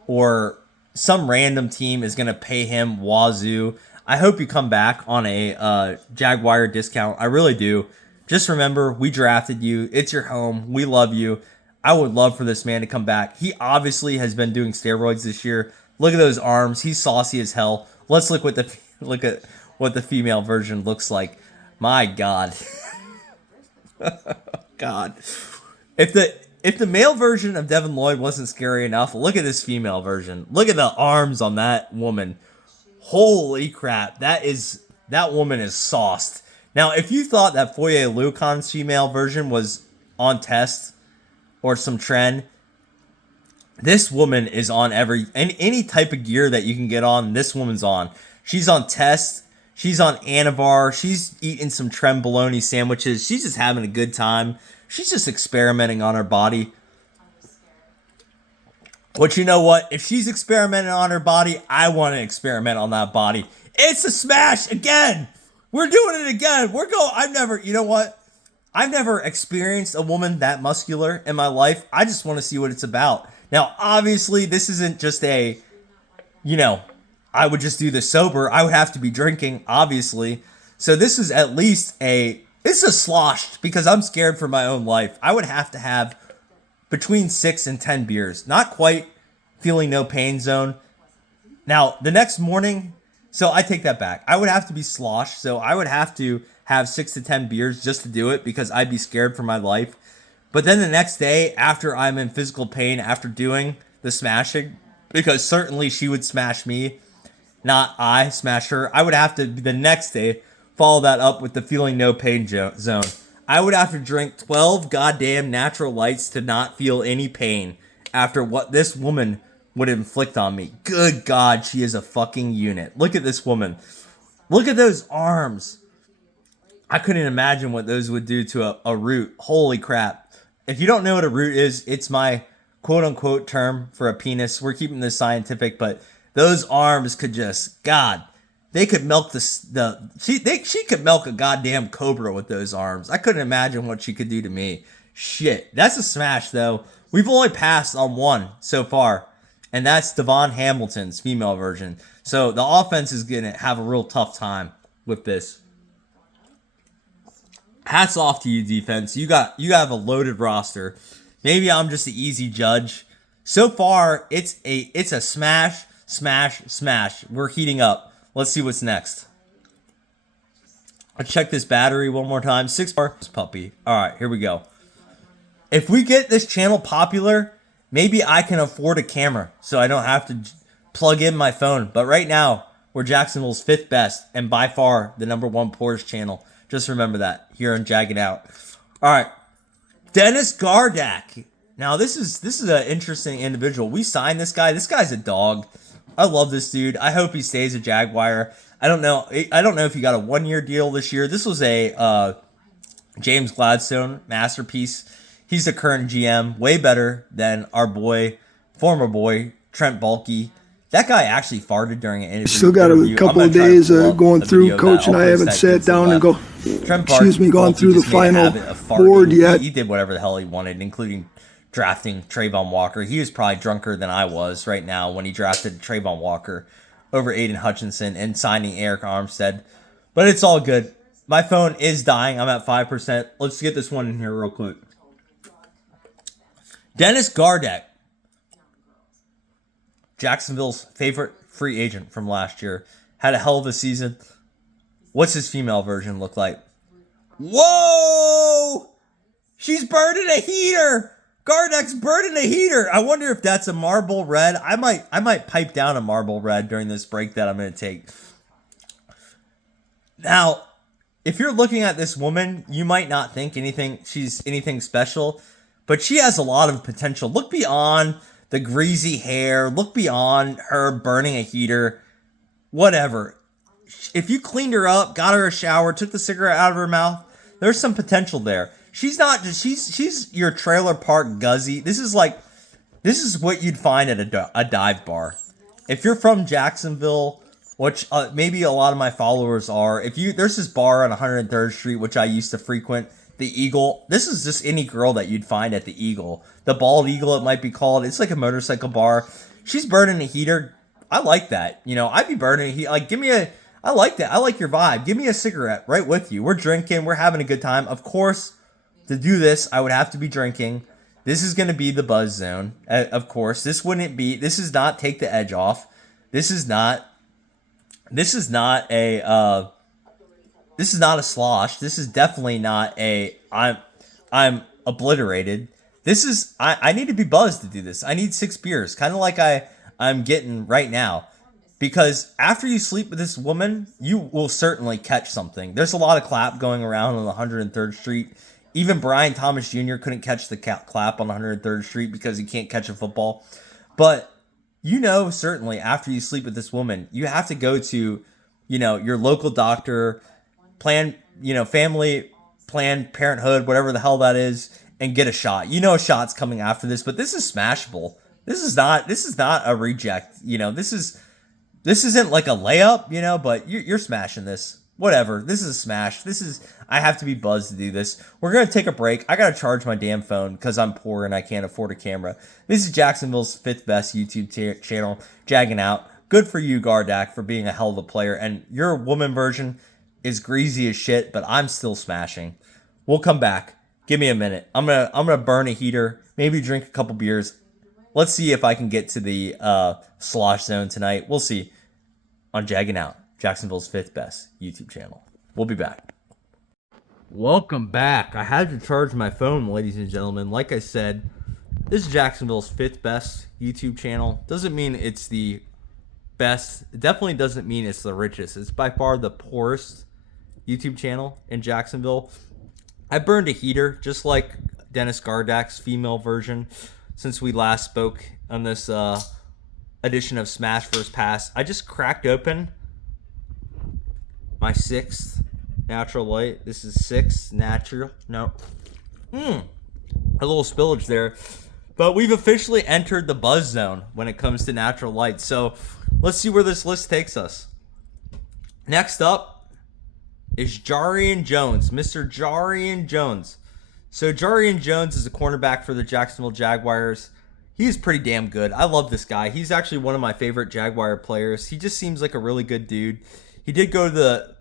or some random team is going to pay him wazoo. I hope you come back on a Jaguar discount. I really do. Just remember, we drafted you. It's your home. We love you. I would love for this man to come back. He obviously has been doing steroids this year. Look at those arms. He's saucy as hell. Let's look at what the female version looks like. My God. God. If the male version of Devin Lloyd wasn't scary enough, look at this female version. Look at the arms on that woman. Holy crap. That woman is sauced. Now, if you thought that Foye Lucon's female version was on test or some trend, this woman is on any type of gear that you can get on. This woman's on. She's on test. She's on Anavar. She's eating some Trembolone sandwiches. She's just having a good time. She's just experimenting on her body. But you know what? If she's experimenting on her body, I want to experiment on that body. It's a smash again. We're doing it again. You know what? I've never experienced a woman that muscular in my life. I just want to see what it's about. Now, obviously, this isn't just I would just do this sober. I would have to be drinking, obviously. So this is at least it's a sloshed because I'm scared for my own life. I would have to have between 6 and 10 beers. Not quite feeling no pain zone. Now, the next morning, so I take that back. I would have to be sloshed. So I would have to have 6 to 10 beers just to do it because I'd be scared for my life. But then the next day, after I'm in physical pain, after doing the smashing, because certainly she would smash me, not I smash her, I would have to, the next day, follow that up with the feeling no pain zone. I would have to drink 12 goddamn natural lights to not feel any pain after what this woman would inflict on me. Good God, she is a fucking unit. Look at this woman. Look at those arms. I couldn't imagine what those would do to a root. Holy crap. If you don't know what a root is, it's my quote-unquote term for a penis. We're keeping this scientific, but those arms could just, God, they could milk she could milk a goddamn cobra with those arms. I couldn't imagine what she could do to me. Shit, that's a smash, though. We've only passed on one so far, and that's Devon Hamilton's female version. So the offense is going to have a real tough time with this. Hats off to you, defense. You have a loaded roster. Maybe I'm just the easy judge. So far, it's a smash, smash, smash. We're heating up. Let's see what's next. I'll check this battery one more time. 6 bar puppy. All right, here we go. If we get this channel popular, maybe I can afford a camera so I don't have to plug in my phone. But right now, we're Jacksonville's 5th best and by far the #1 Porsche channel. Just remember that here on Jaggin Out. All right, Dennis Gardak. Now this is an interesting individual. We signed this guy. This guy's a dog. I love this dude. I hope he stays a Jaguar. I don't know if he got a 1-year deal this year. This was a James Gladstone masterpiece. He's the current GM, way better than our former boy Trent Bulkey. That guy actually farted during an interview. Still got a couple of days going through, Coach, and I haven't sat down and gone through the final board yet. He did whatever the hell he wanted, including drafting Trayvon Walker. He was probably drunker than I was right now when he drafted Trayvon Walker over Aiden Hutchinson and signing Eric Armstead. But it's all good. My phone is dying. I'm at 5%. Let's get this one in here real quick. Dennis Gardak. Jacksonville's favorite free agent from last year. Had a hell of a season. What's his female version look like? Whoa! She's burning a heater! Gardak's burning a heater! I wonder if that's a marble red. I might pipe down a marble red during this break that I'm going to take. Now, if you're looking at this woman, you might not think she's anything special, but she has a lot of potential. Look beyond the greasy hair. Look beyond her burning a heater. Whatever. If you cleaned her up, got her a shower, took the cigarette out of her mouth, there's some potential there. She's not just, she's your trailer park guzzy. This is what you'd find at a dive bar. If you're from Jacksonville, which maybe a lot of my followers are, there's this bar on 103rd Street, which I used to frequent, the Eagle. This is just any girl that you'd find at the Eagle. The Bald Eagle, it might be called. It's like a motorcycle bar. She's burning a heater. I like that. I'd be burning a heater. Like, I like that. I like your vibe. Give me a cigarette right with you. We're drinking. We're having a good time. Of course, to do this, I would have to be drinking. This is going to be the buzz zone. Of course, this is not take the edge off. This is not a slosh. This is definitely not I'm obliterated. This is, I need to be buzzed to do this. I need 6 beers, kind of like I'm getting right now, Because after you sleep with this woman, you will certainly catch something. There's a lot of clap going around on 103rd Street. Even Brian Thomas Jr. couldn't catch the clap on 103rd Street because he can't catch a football. But certainly after you sleep with this woman, you have to go to, your local doctor, family, Planned Parenthood, whatever the hell that is, and get a shot. A shot's coming after this, but this is smashable. This is not a reject. This isn't like a layup, but you're smashing this. Whatever. This is a smash. I have to be buzzed to do this. We're going to take a break. I got to charge my damn phone because I'm poor and I can't afford a camera. This is Jacksonville's 5th best YouTube channel, Jaggin out. Good for you, Gardak, for being a hell of a player. And your woman version is greasy as shit, but I'm still smashing. We'll come back. Give me a minute. I'm gonna burn a heater, maybe drink a couple beers. Let's see if I can get to the slosh zone tonight. We'll see on Jaggin out, Jacksonville's 5th best YouTube channel. We'll be back. Welcome back. I had to charge my phone, ladies and gentlemen. Like I said, this is Jacksonville's 5th best YouTube channel. Doesn't mean it's the best. It definitely doesn't mean it's the richest. It's by far the poorest YouTube channel in Jacksonville. I burned a heater, just like Dennis Gardak's female version, since we last spoke on this edition of Smash vs. Pass. I just cracked open my 6th natural light. This is 6 natural. No. A little spillage there. But we've officially entered the buzz zone when it comes to natural light. So let's see where this list takes us. Next up is Jarrian Jones, Mr. Jarrian Jones. So Jarrian Jones is a cornerback for the Jacksonville Jaguars. He's pretty damn good. I love this guy. He's actually one of my favorite Jaguar players. He just seems like a really good dude. He did go to the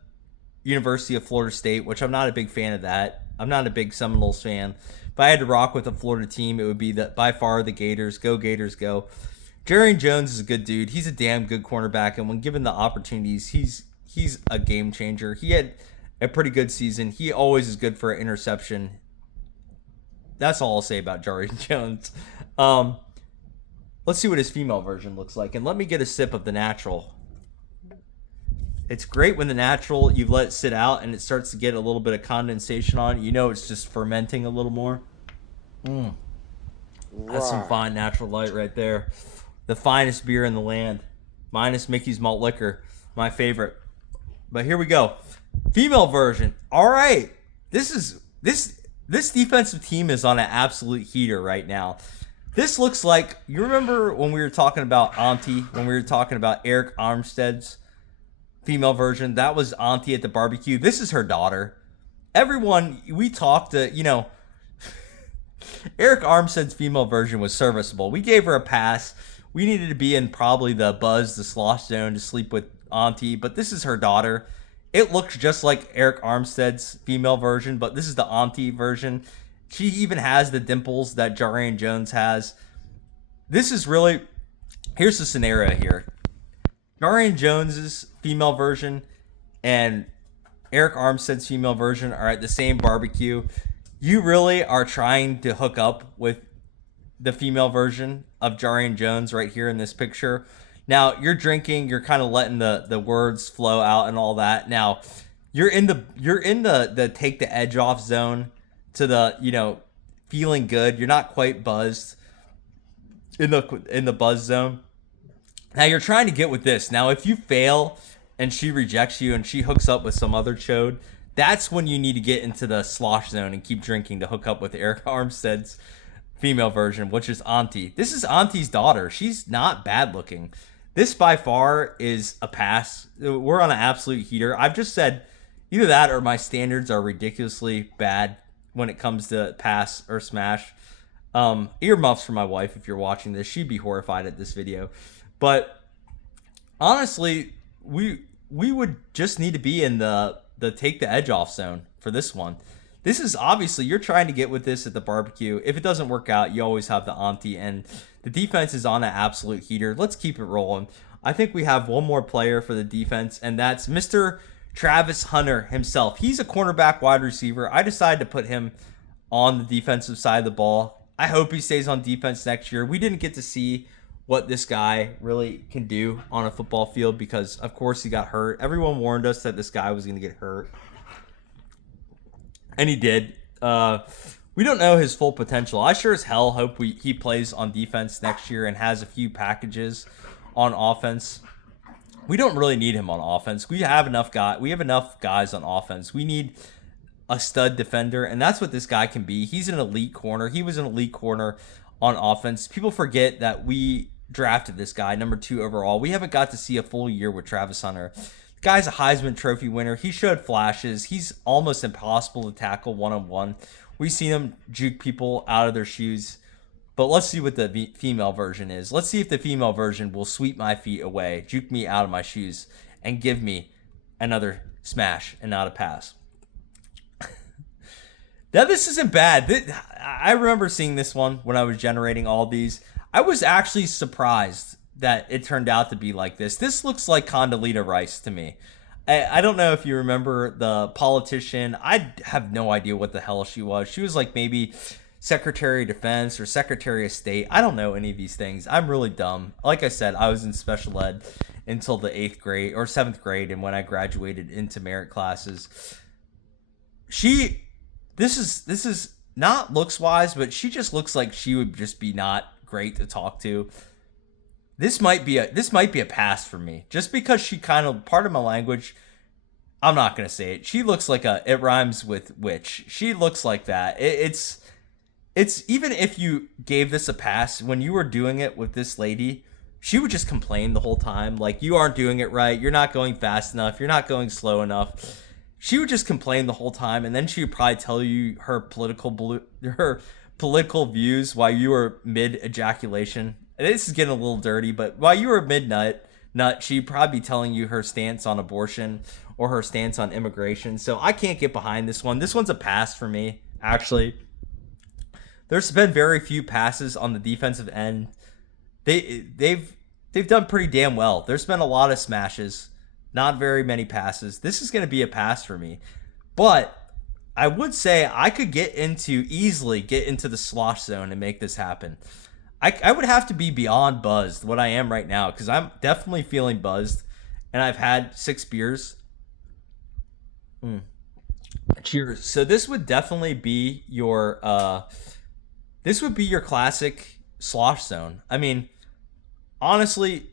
University of Florida State, which I'm not a big fan of that. I'm not a big Seminoles fan. If I had to rock with a Florida team, it would be by far the Gators. Go Gators, go. Jarrian Jones is a good dude. He's a damn good cornerback, and when given the opportunities, he's a game changer. He had a pretty good season. He always is good for an interception. That's all I'll say about Jarrian Jones. Let's see what his female version looks like, and let me get a sip of the natural. It's great when the natural, you let it sit out and it starts to get a little bit of condensation on it. It's just fermenting a little more. That's some fine natural light right there. The finest beer in the land, minus Mickey's Malt Liquor, my favorite. But here we go. Female version. All right. This defensive team is on an absolute heater right now. This looks like, you remember when we were talking about Auntie, when we were talking about Eric Armstead's female version? That was Auntie at the barbecue. This is her daughter. Everyone, we talked to, Eric Armstead's female version was serviceable. We gave her a pass. We needed to be in probably the buzz, the slosh zone to sleep with Auntie, but this is her daughter. It looks just like Eric Armstead's female version, but this is the Auntie version. She even has the dimples that Jarrian Jones has. This is really, here's the scenario here. Jarrian Jones's female version and Eric Armstead's female version are at the same barbecue. You really are trying to hook up with the female version of Jarrian Jones right here in this picture. Now, you're drinking, you're kind of letting the words flow out and all that. Now, you're in the take the edge off zone to the, feeling good. You're not quite buzzed in the buzz zone. Now, you're trying to get with this. Now, if you fail and she rejects you and she hooks up with some other chode, that's when you need to get into the slosh zone and keep drinking to hook up with Eric Armstead's female version, which is Auntie. This is Auntie's daughter. She's not bad looking. This by far is a pass. We're on an absolute heater. I've just said either that or my standards are ridiculously bad when it comes to pass or smash. Earmuffs for my wife if you're watching this. She'd be horrified at this video. But honestly, we would just need to be in the take the edge off zone for this one. This is obviously, you're trying to get with this at the barbecue. If it doesn't work out, you always have the Auntie, and the defense is on an absolute heater. Let's keep it rolling. I think we have one more player for the defense, and that's Mr. Travis Hunter himself. He's a cornerback wide receiver. I decided to put him on the defensive side of the ball. I hope he stays on defense next year. We didn't get to see what this guy really can do on a football field because, of course, he got hurt. Everyone warned us that this guy was going to get hurt. And he did. We don't know his full potential. I sure as hell hope he plays on defense next year and has a few packages on offense. We don't really need him on offense. We have enough guys on offense. We need a stud defender, and that's what this guy can be. He's an elite corner. He was an elite corner on offense. People forget that we drafted this guy, number 2 overall. We haven't got to see a full year with Travis Hunter. The guy's a Heisman Trophy winner. He showed flashes. He's almost impossible to tackle one-on-one. We've seen him juke people out of their shoes. But let's see what the female version is. Let's see if the female version will sweep my feet away, juke me out of my shoes, and give me another smash and not a pass. Now, this isn't bad. I remember seeing this one when I was generating all these. I was actually surprised that it turned out to be like this. This looks like Condoleezza Rice to me. I don't know if you remember the politician. I have no idea what the hell she was. She was like maybe Secretary of Defense or Secretary of State. I don't know any of these things. I'm really dumb. Like I said, I was in special ed until the 8th grade or 7th grade, and when I graduated into merit classes. This is not looks wise, but she just looks like she would just be not great to talk to. This might be a pass for me, just because she kind of, part of my language, I'm not gonna say it. She looks like it rhymes with witch. She looks like that. It's even if you gave this a pass, when you were doing it with this lady, she would just complain the whole time, like, you aren't doing it right, you're not going fast enough, you're not going slow enough. She would just complain the whole time, and then she would probably tell you her political views while you were mid-ejaculation. This is getting a little dirty, but while you were mid-nut, she'd probably be telling you her stance on abortion or her stance on immigration. So I can't get behind this one. This one's a pass for me, actually. There's been very few passes on the defensive end. They've done pretty damn well. There's been a lot of smashes, not very many passes. This is going to be a pass for me. But I would say I could easily get into the slosh zone and make this happen. I would have to be beyond buzzed what I am right now, because I'm definitely feeling buzzed, and I've had 6 beers. Cheers. So this would definitely be your classic slosh zone. I mean, honestly,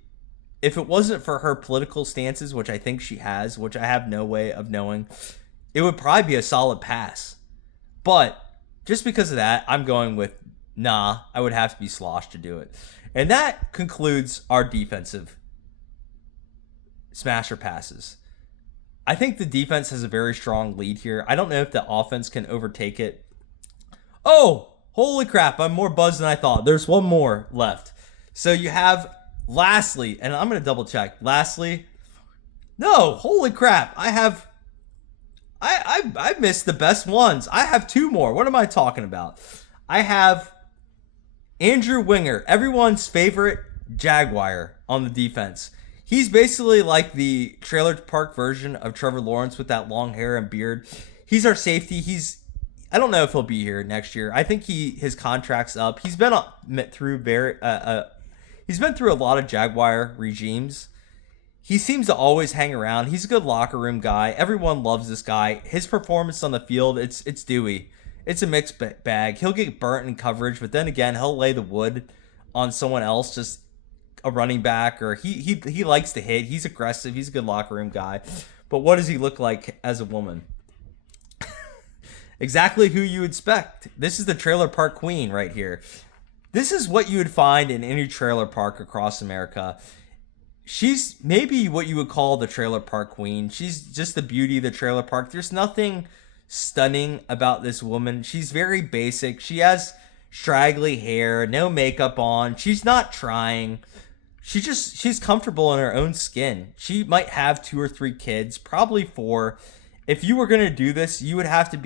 if it wasn't for her political stances, which I think she has, which I have no way of knowing, it would probably be a solid pass. But just because of that, I'm going with nah. I would have to be slosh to do it. And that concludes our defensive smasher passes. I think the defense has a very strong lead here. I don't know if the offense can overtake it. Oh, holy crap. I'm more buzzed than I thought. There's one more left. So you have lastly, and I'm going to double check. Lastly, no, holy crap. I missed the best ones. I have 2 more. What am I talking about? I have Andrew Winger, everyone's favorite Jaguar on the defense. He's basically like the trailer park version of Trevor Lawrence with that long hair and beard. He's our safety. I don't know if he'll be here next year. I think his contract's up. He's been through a lot of Jaguar regimes. He seems to always hang around. He's a good locker room guy. Everyone loves this guy. His performance on the field, it's dewy. It's a mixed bag. He'll get burnt in coverage, but then again, he'll lay the wood on someone else, just a running back, or he likes to hit. He's aggressive. He's a good locker room guy. But what does he look like as a woman? Exactly who you expect. This is the trailer park queen right here. This is what you would find in any trailer park across America. She's maybe what you would call the trailer park queen. She's just the beauty of the trailer park. There's nothing stunning about this woman. She's very basic. She has straggly hair, no makeup on. She's not trying. She's comfortable in her own skin. She might have 2 or 3 kids, probably 4. If you were going to do this, you would have to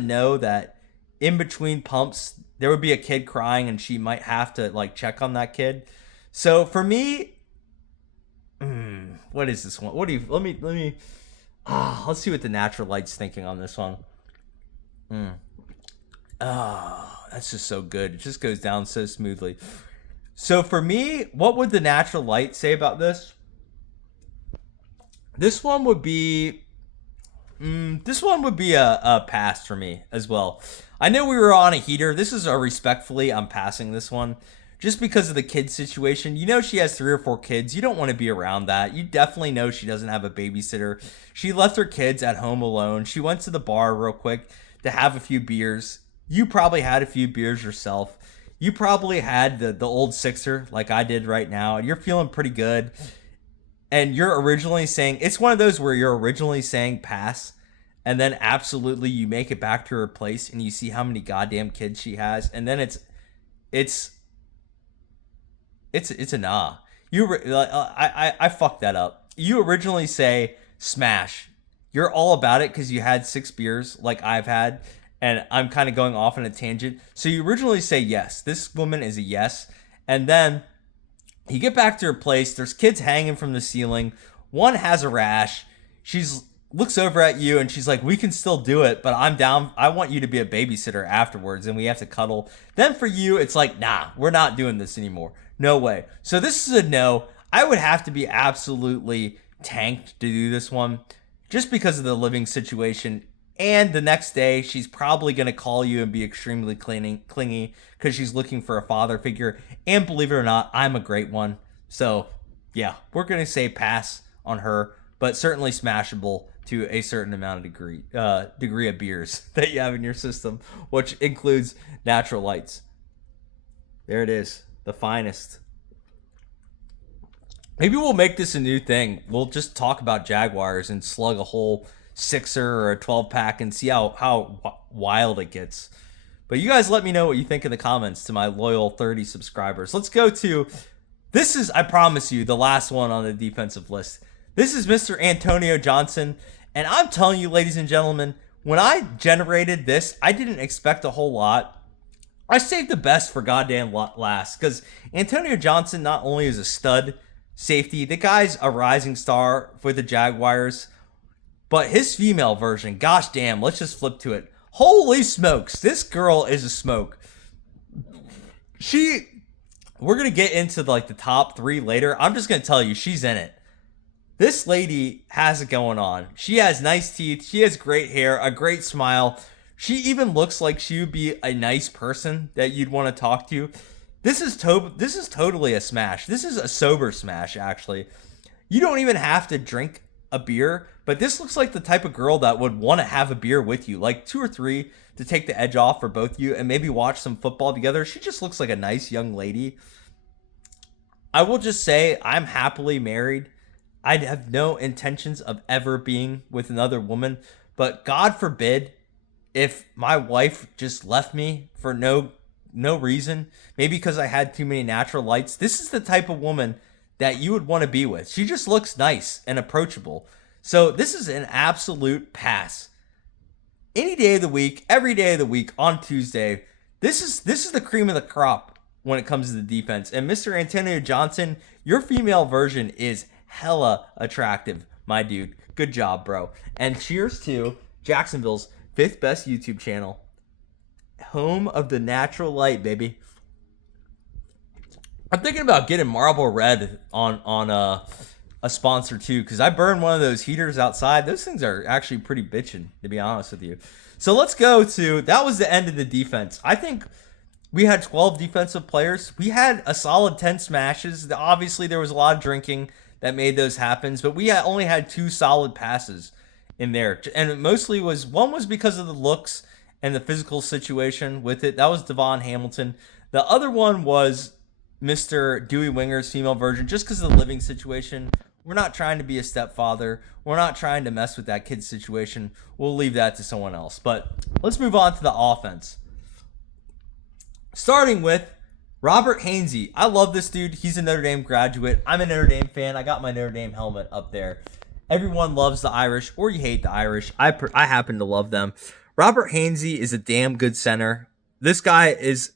know that in between pumps there would be a kid crying and she might have to like check on that kid. So for me, what is this one? Let's see what the natural light's thinking on this one. Oh, that's just so good. It just goes down so smoothly. So for me, what would the natural light say about this? This one would be a pass for me as well. I know we were on a heater. This is a respectfully, I'm passing this one. Just because of the kid situation. You know she has 3 or 4 kids. You don't want to be around that. You definitely know she doesn't have a babysitter. She left her kids at home alone. She went to the bar real quick to have a few beers. You probably had a few beers yourself. You probably had the old sixer like I did right now. And you're feeling pretty good. And you're originally saying, it's one of those where you're originally saying pass, and then absolutely you make it back to her place and you see how many goddamn kids she has, and then it's a nah. I fucked that up. You originally say smash. You're all about it because you had 6 beers like I've had, and I'm kind of going off on a tangent. So you originally say yes. This woman is a yes, and then you get back to her place. There's kids hanging from the ceiling. One has a rash. She's looks over at you and she's like, we can still do it, but I'm down. I want you to be a babysitter afterwards and we have to cuddle. Then for you, it's like, nah, we're not doing this anymore. No way. So this is a no. I would have to be absolutely tanked to do this one just because of the living situation. And the next day, she's probably going to call you and be extremely clingy because she's looking for a father figure. And believe it or not, I'm a great one. So, yeah, we're going to say pass on her, but certainly smashable to a certain amount of degree of beers that you have in your system, which includes natural lights. There it is, the finest. Maybe we'll make this a new thing. We'll just talk about Jaguars and slug a whole 6er or a 12-pack and see how wild it gets. But you guys let me know what you think in the comments to my loyal 30 subscribers. Let's go to, this is, I promise you, the last one on the defensive list. This is Mr. Antonio Johnson. And I'm telling you, ladies and gentlemen, when I generated this, I didn't expect a whole lot. I saved the best for goddamn last because Antonio Johnson not only is a stud safety, the guy's a rising star for the Jaguars, but his female version, gosh damn, let's just flip to it. Holy smokes, this girl is a smoke. We're going to get into the top 3 later. I'm just going to tell you, she's in it. This lady has it going on. She has nice teeth. She has great hair, a great smile. She even looks like she would be a nice person that you'd want to talk to. This is totally a smash. This is a sober smash, actually. You don't even have to drink a beer, but this looks like the type of girl that would want to have a beer with you, like 2 or 3 to take the edge off for both of you and maybe watch some football together. She just looks like a nice young lady. I will just say I'm happily married. I have no intentions of ever being with another woman, but God forbid if my wife just left me for no reason, maybe because I had too many natural lights. This is the type of woman that you would want to be with. She just looks nice and approachable. So this is an absolute pass. Any day of the week, every day of the week on Tuesday, this is the cream of the crop when it comes to the defense. And Mr. Antonio Johnson, your female version is hella attractive, my dude. Good job, bro. And cheers to Jacksonville's 5th best YouTube channel. Home of the natural light, baby. I'm thinking about getting Marlboro Red on a sponsor too, because I burned one of those heaters outside. Those things are actually pretty bitchin', to be honest with you. So let's go to, that was the end of the defense. I think we had 12 defensive players. We had a solid 10 smashes. Obviously, there was a lot of drinking that made those happen, but we only had 2 solid passes in there. And it mostly one was because of the looks and the physical situation with it. That was Devon Hamilton. The other one was Mr. Dewey Winger's female version, just because of the living situation. We're not trying to be a stepfather. We're not trying to mess with that kid's situation. We'll leave that to someone else. But let's move on to the offense. Starting with Robert Hainsey. I love this dude. He's a Notre Dame graduate. I'm a Notre Dame fan. I got my Notre Dame helmet up there. Everyone loves the Irish, or you hate the Irish. I happen to love them. Robert Hainsey is a damn good center. This guy is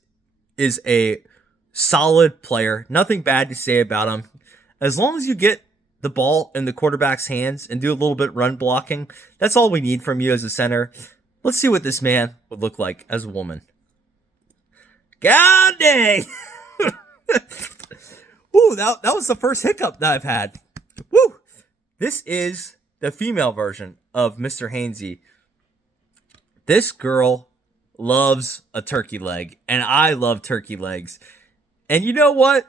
a solid player. Nothing bad to say about him. As long as you get the ball in the quarterback's hands and do a little bit run blocking, that's all we need from you as a center. Let's see what this man would look like as a woman. God dang! that was the first hiccup that I've had. Woo! This is the female version of Mr. Hainsey. This girl loves a turkey leg, and I love turkey legs. And you know what?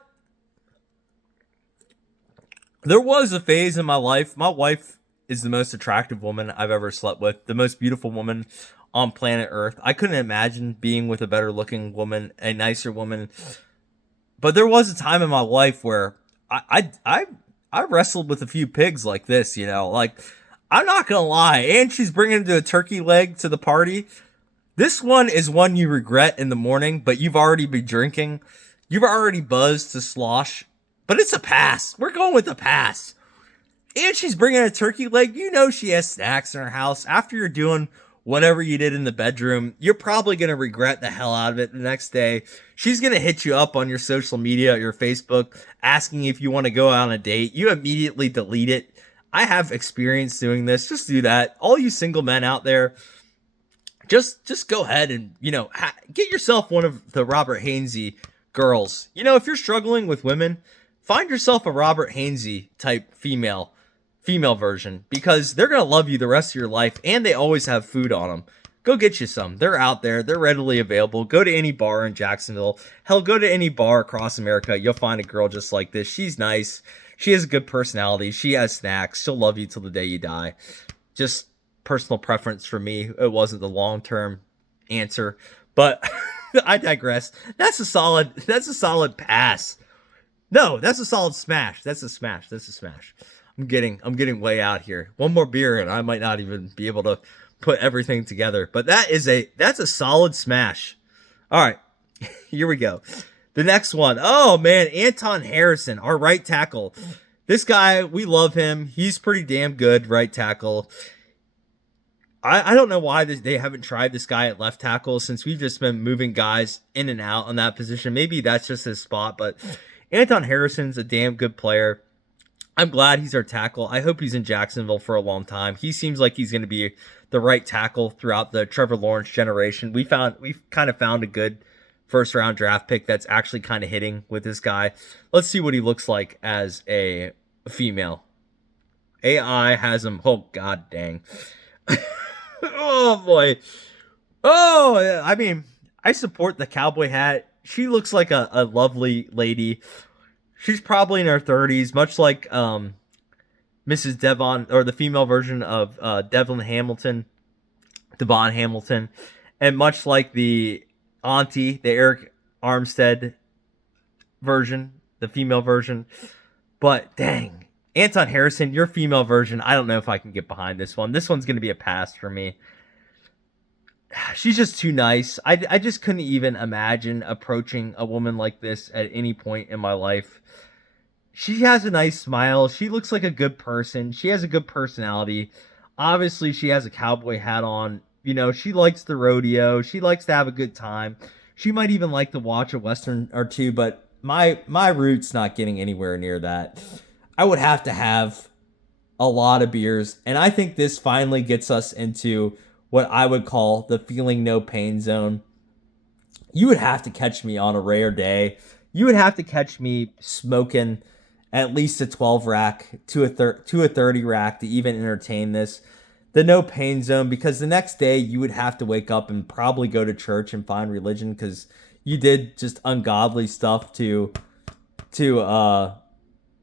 There was a phase in my life. My wife is the most attractive woman I've ever slept with, the most beautiful woman on planet Earth. I couldn't imagine being with a better looking woman, a nicer woman. But there was a time in my life where I wrestled with a few pigs like this, you know. Like, I'm not gonna lie, and she's bringing a turkey leg to the party. This one is one you regret in the morning, but you've already been drinking. You've already buzzed to slosh, but it's a pass. We're going with a pass. And she's bringing a turkey leg. You know she has snacks in her house. After you're doing whatever you did in the bedroom, you're probably going to regret the hell out of it the next day. She's going to hit you up on your social media, your Facebook, asking if you want to go on a date. You immediately delete it. I have experience doing this. Just do that. All you single men out there, just go ahead and, you know, get yourself one of the Robert Hainsey girls. You know, if you're struggling with women, find yourself a Robert Hainsey type female version, because they're going to love you the rest of your life, and they always have food on them. Go get you some. They're out there. They're readily available. Go to any bar in Jacksonville. Hell, go to any bar across America. You'll find a girl just like this. She's nice. She has a good personality. She has snacks. She'll love you till the day you die. Just personal preference for me. It wasn't the long-term answer, but I digress. That's a solid pass. No, that's a solid smash. That's a smash. I'm getting way out here. One more beer and I might not even be able to put everything together. But that's a solid smash. All right, here we go. The next one. Oh man, Anton Harrison, our right tackle. This guy, we love him. He's pretty damn good right tackle. I don't know why they haven't tried this guy at left tackle, since we've just been moving guys in and out on that position. Maybe that's just his spot, but Anton Harrison's a damn good player. I'm glad he's our tackle. I hope he's in Jacksonville for a long time. He seems like he's going to be the right tackle throughout the Trevor Lawrence generation. We've kind of found a good first round draft pick that's actually kind of hitting with this guy. Let's see what he looks like as a female. AI has him. Oh, god dang. Oh, boy. Oh, I mean, I support the cowboy hat. She looks like a lovely lady. She's probably in her 30s, much like Mrs. Devon, or the female version of Devon Hamilton, and much like the auntie, the Eric Armstead version, the female version. But dang, Anton Harrison, your female version, I don't know if I can get behind this one. This one's going to be a pass for me. She's just too nice. I just couldn't even imagine approaching a woman like this at any point in my life. She has a nice smile. She looks like a good person. She has a good personality. Obviously, she has a cowboy hat on. You know, she likes the rodeo. She likes to have a good time. She might even like to watch a Western or two, but my root's not getting anywhere near that. I would have to have a lot of beers, and I think this finally gets us into what I would call the feeling no pain zone. You would have to catch me on a rare day. You would have to catch me smoking at least a 12 rack to a 30 rack to even entertain this. The no pain zone, because the next day you would have to wake up and probably go to church and find religion, because you did just ungodly stuff to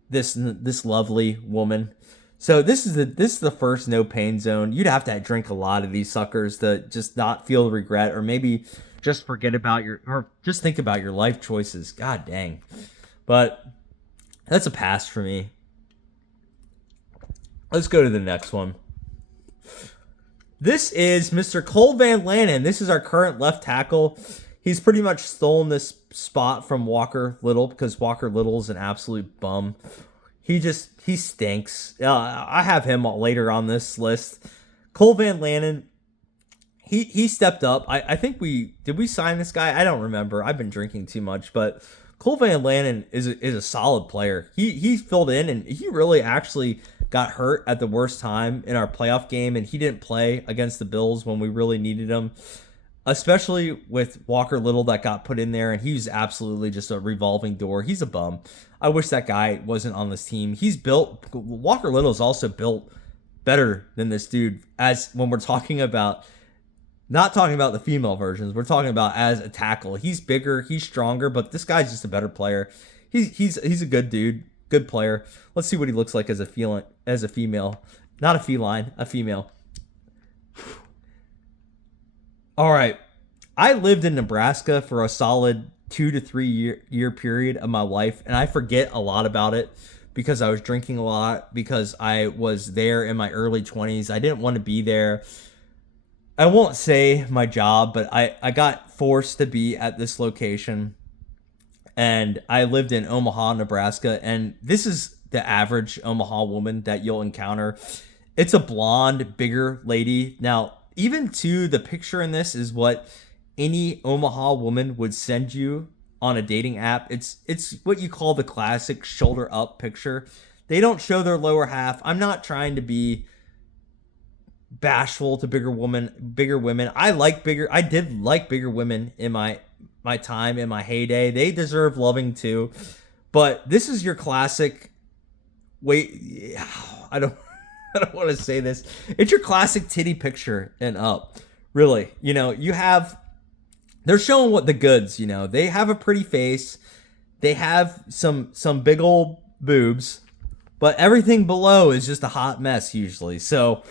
this lovely woman. So this is the first no pain zone. You'd have to drink a lot of these suckers to just not feel regret, or maybe just forget about or just think about your life choices. God dang. But that's a pass for me. Let's go to the next one. This is Mr. Cole Van Lanen. This is our current left tackle. He's pretty much stolen this spot from Walker Little, because Walker Little is an absolute bum. He stinks. I have him later on this list. Cole Van Lanen, he stepped up. I think did we sign this guy? I don't remember. I've been drinking too much, but Cole Van Lanen is a solid player. He filled in, and he really actually got hurt at the worst time in our playoff game, and he didn't play against the Bills when we really needed him. especially with Walker Little that got put in there, and he's absolutely just a revolving door. He's a bum. I wish that guy wasn't on this team. Walker Little is also built better than this dude, as when we're talking about, not talking about the female versions, we're talking about as a tackle. He's bigger, he's stronger, but this guy's just a better player. He's a good dude, good player. Let's see what he looks like as a female. Not a feline, a female. All right. I lived in Nebraska for a solid 2 to 3 year period of my life, and I forget a lot about it because I was drinking a lot, because I was there in my early 20s. I didn't want to be there. I won't say my job, but I got forced to be at this location, and I lived in Omaha, Nebraska, and this is the average Omaha woman that you'll encounter. It's a blonde, bigger lady. Now, even to the picture in this is what any Omaha woman would send you on a dating app. It's what you call the classic shoulder up picture. They don't show their lower half. I'm not trying to be bashful to bigger women. I did like bigger women in my time, in my heyday. They deserve loving too. But this is your classic, I don't want to say this. It's your classic titty picture and up. Really. They're showing what the goods, They have a pretty face. They have some big old boobs, but everything below is just a hot mess usually. So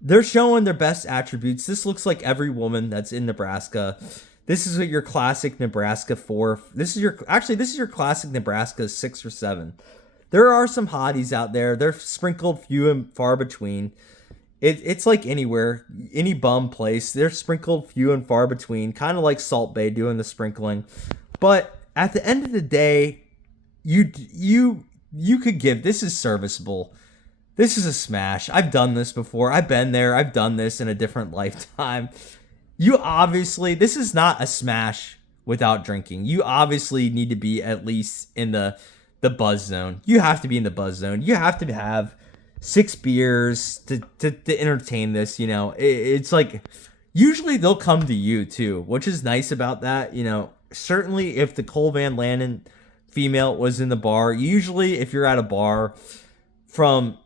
they're showing their best attributes. This looks like every woman that's in Nebraska. This is your classic Nebraska 4. This is your classic Nebraska 6 or 7. There are some hotties out there. They're sprinkled few and far between. It's like anywhere, any bum place. They're sprinkled few and far between, kind of like Salt Bay doing the sprinkling. But at the end of the day, you could give, this is serviceable. This is a smash. I've done this before. I've been there. I've done this in a different lifetime. This is not a smash without drinking. You obviously need to be at least in the buzz zone. You have to be in the buzz zone. You have to have 6 beers to entertain this. It's like, usually they'll come to you too, which is nice about that. Certainly if the Cole Van Landen female was in the bar, usually if you're at a bar from,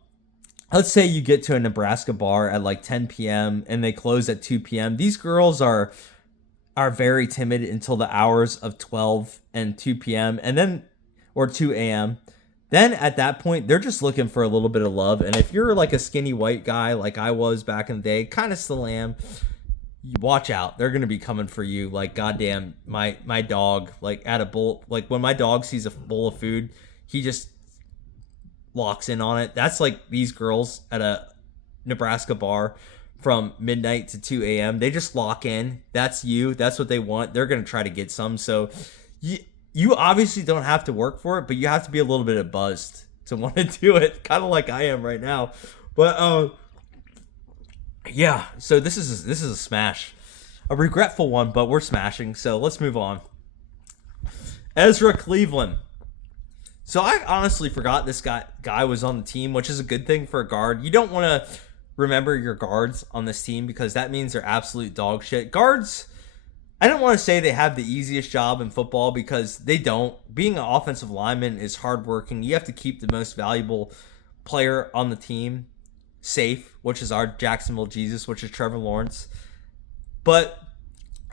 let's say you get to a Nebraska bar at like 10 p.m. and they close at 2 p.m. These girls are very timid until the hours of 12 and 2 p.m. or 2 a.m. Then at that point, they're just looking for a little bit of love. And if you're like a skinny white guy like I was back in the day, kind of still am, watch out. They're going to be coming for you. Like, goddamn, my dog, like at a bowl, like when my dog sees a bowl of food, he just locks in on it. That's like these girls at a Nebraska bar from midnight to 2 a.m. They just lock in. That's you. That's what they want. They're going to try to get some. So you obviously don't have to work for it, but you have to be a little bit buzzed to want to do it, kind of like I am right now. But yeah, so this is a smash, a regretful one, but we're smashing. So let's move on. Ezra Cleveland. So I honestly forgot this guy was on the team, which is a good thing for a guard. You don't want to remember your guards on this team because that means they're absolute dog shit. Guards, I don't want to say they have the easiest job in football because they don't. Being an offensive lineman is hardworking. You have to keep the most valuable player on the team safe, which is our Jacksonville Jesus, which is Trevor Lawrence. But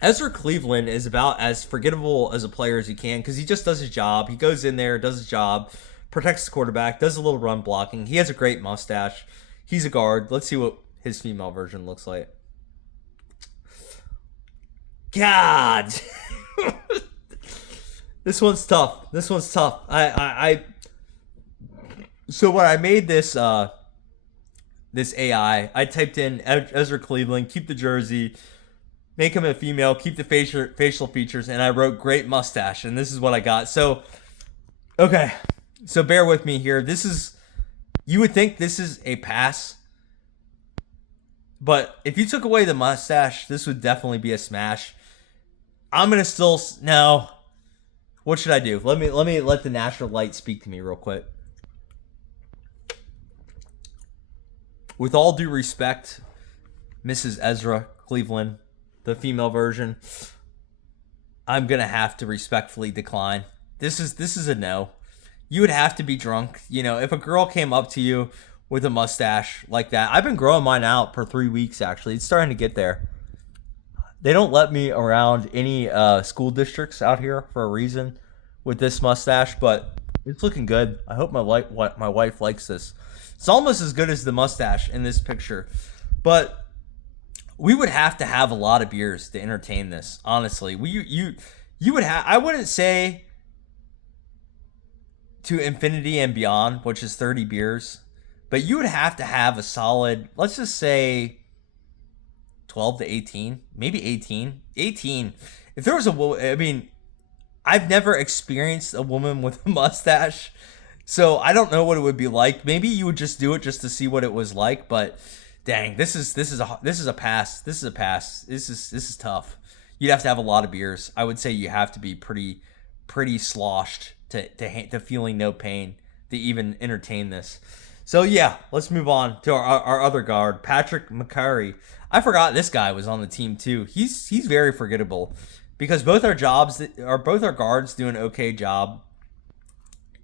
Ezra Cleveland is about as forgettable as a player as you can because he just does his job. He goes in there, does his job, protects the quarterback, does a little run blocking. He has a great mustache. He's a guard. Let's see what his female version looks like. God, this one's tough. So when I made this this AI, I typed in Ezra Cleveland, keep the jersey, make him a female, keep the facial features, and I wrote great mustache, and this is what I got. So, okay, so bear with me here. You would think this is a pass, but if you took away the mustache, this would definitely be a smash. I'm gonna no. What should I do? Let me let the natural light speak to me real quick. With all due respect, Mrs. Ezra Cleveland, the female version, I'm gonna have to respectfully decline. This is a no. You would have to be drunk. You know, if a girl came up to you with a mustache like that, I've been growing mine out for 3 weeks actually. It's starting to get there. They don't let me around any school districts out here for a reason with this mustache, but it's looking good. I hope my wife likes this. It's almost as good as the mustache in this picture, but we would have to have a lot of beers to entertain this. Honestly, you would have. I wouldn't say to infinity and beyond, which is 30 beers, but you would have to have a solid, let's just say 12 to 18, maybe 18. If there was a woman, I mean, I've never experienced a woman with a mustache, so I don't know what it would be like. Maybe you would just do it just to see what it was like, but dang, this is a pass. This is a pass. This is tough. You'd have to have a lot of beers. I would say you have to be pretty sloshed to feeling no pain to even entertain this. So yeah, let's move on to our other guard, Patrick McCurry. I forgot this guy was on the team too. He's very forgettable because both our guards do an okay job.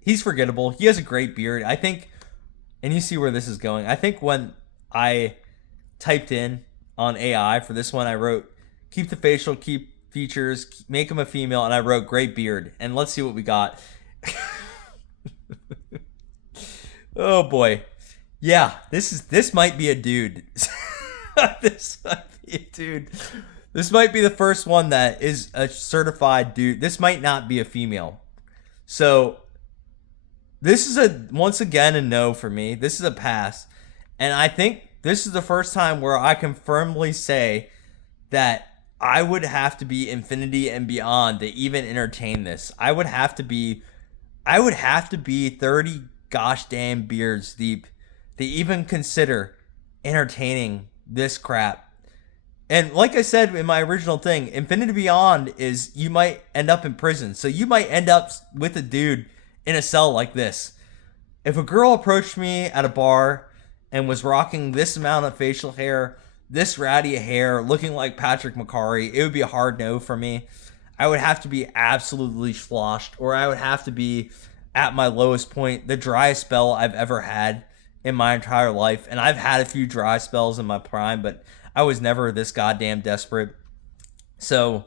He's forgettable. He has a great beard. I think, and you see where this is going. I think when I typed in on AI for this one, I wrote, keep the facial, keep features, make him a female, and I wrote great beard. And let's see what we got. Oh boy. Yeah, this might be a dude. This might be a dude. This might be the first one that is a certified dude. This might not be a female. So this is once again a no for me. This is a pass. And I think this is the first time where I can firmly say that I would have to be infinity and beyond to even entertain this. I would have to be 30 gosh damn beers deep to even consider entertaining this crap. And like I said in my original thing, infinity beyond is you might end up in prison. So you might end up with a dude in a cell like this. If a girl approached me at a bar and was rocking this amount of facial hair, this ratty hair, looking like Patrick McCurry, it would be a hard no for me. I would have to be absolutely sloshed, or I would have to be at my lowest point, the driest spell I've ever had in my entire life. And I've had a few dry spells in my prime, but I was never this goddamn desperate. So,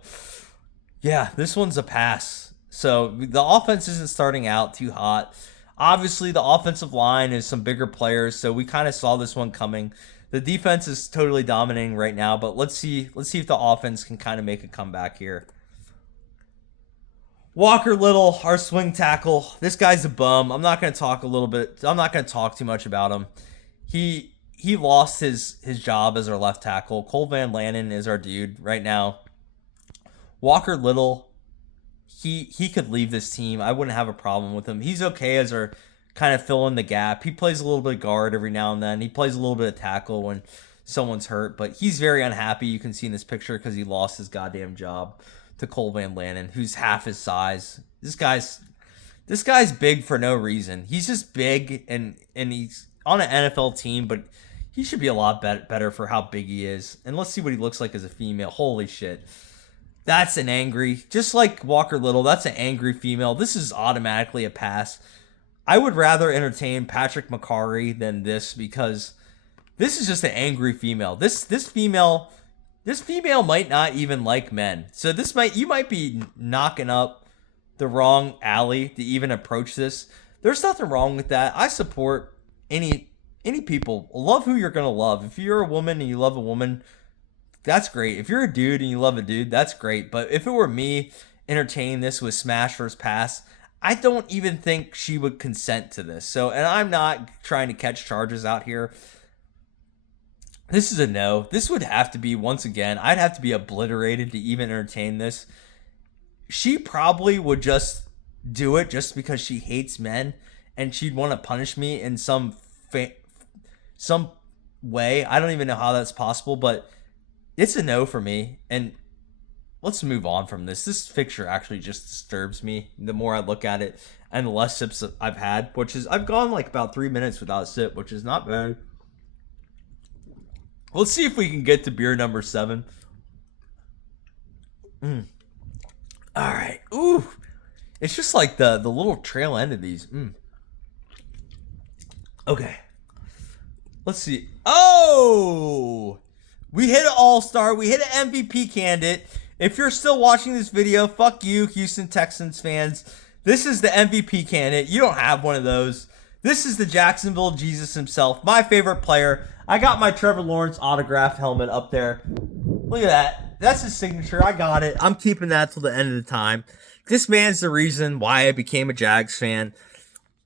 yeah, this one's a pass. So, the offense isn't starting out too hot. Obviously, the offensive line is some bigger players, so we kind of saw this one coming. The defense is totally dominating right now, but let's see if the offense can kind of make a comeback here. Walker Little, our swing tackle. This guy's a bum. I'm not going to talk too much about him. He lost his job as our left tackle. Cole Van Lanen is our dude right now. Walker Little, he could leave this team. I wouldn't have a problem with him. He's okay as our kind of fill in the gap. He plays a little bit of guard every now and then. He plays a little bit of tackle when someone's hurt, but he's very unhappy. You can see in this picture because he lost his goddamn job to Cole Van Lanen, who's half his size. This guy's big for no reason. He's just big and he's on an NFL team, but he should be a lot better for how big he is. And let's see what he looks like as a female. Holy shit. That's an angry, just like Walker Little, that's an angry female. This is automatically a pass. I would rather entertain Patrick McCurry than this because this is just an angry female. This female might not even like men. So you might be knocking up the wrong alley to even approach this. There's nothing wrong with that. I support any people. Love who you're going to love. If you're a woman and you love a woman, that's great. If you're a dude and you love a dude, that's great. But if it were me entertaining this with smash versus pass, I don't even think she would consent to this. So, and I'm not trying to catch charges out here. This is a no. This would have to be, once again, I'd have to be obliterated to even entertain this. She probably would just do it just because she hates men and she'd want to punish me in some way. I don't even know how that's possible, but it's a no for me. And let's move on from this. This picture actually just disturbs me the more I look at it and the less sips I've had, which is I've gone like about 3 minutes without a sip, which is not bad. Let's see if we can get to beer number 7. All right. Ooh. It's just like the little trail end of these. Okay. Let's see. Oh! We hit an all-star. We hit an MVP candidate. If you're still watching this video, fuck you, Houston Texans fans. This is the MVP candidate. You don't have one of those. This is the Jacksonville Jesus himself. My favorite player. I got my Trevor Lawrence autographed helmet up there. Look at that. That's his signature. I got it. I'm keeping that till the end of the time. This man's the reason why I became a Jags fan.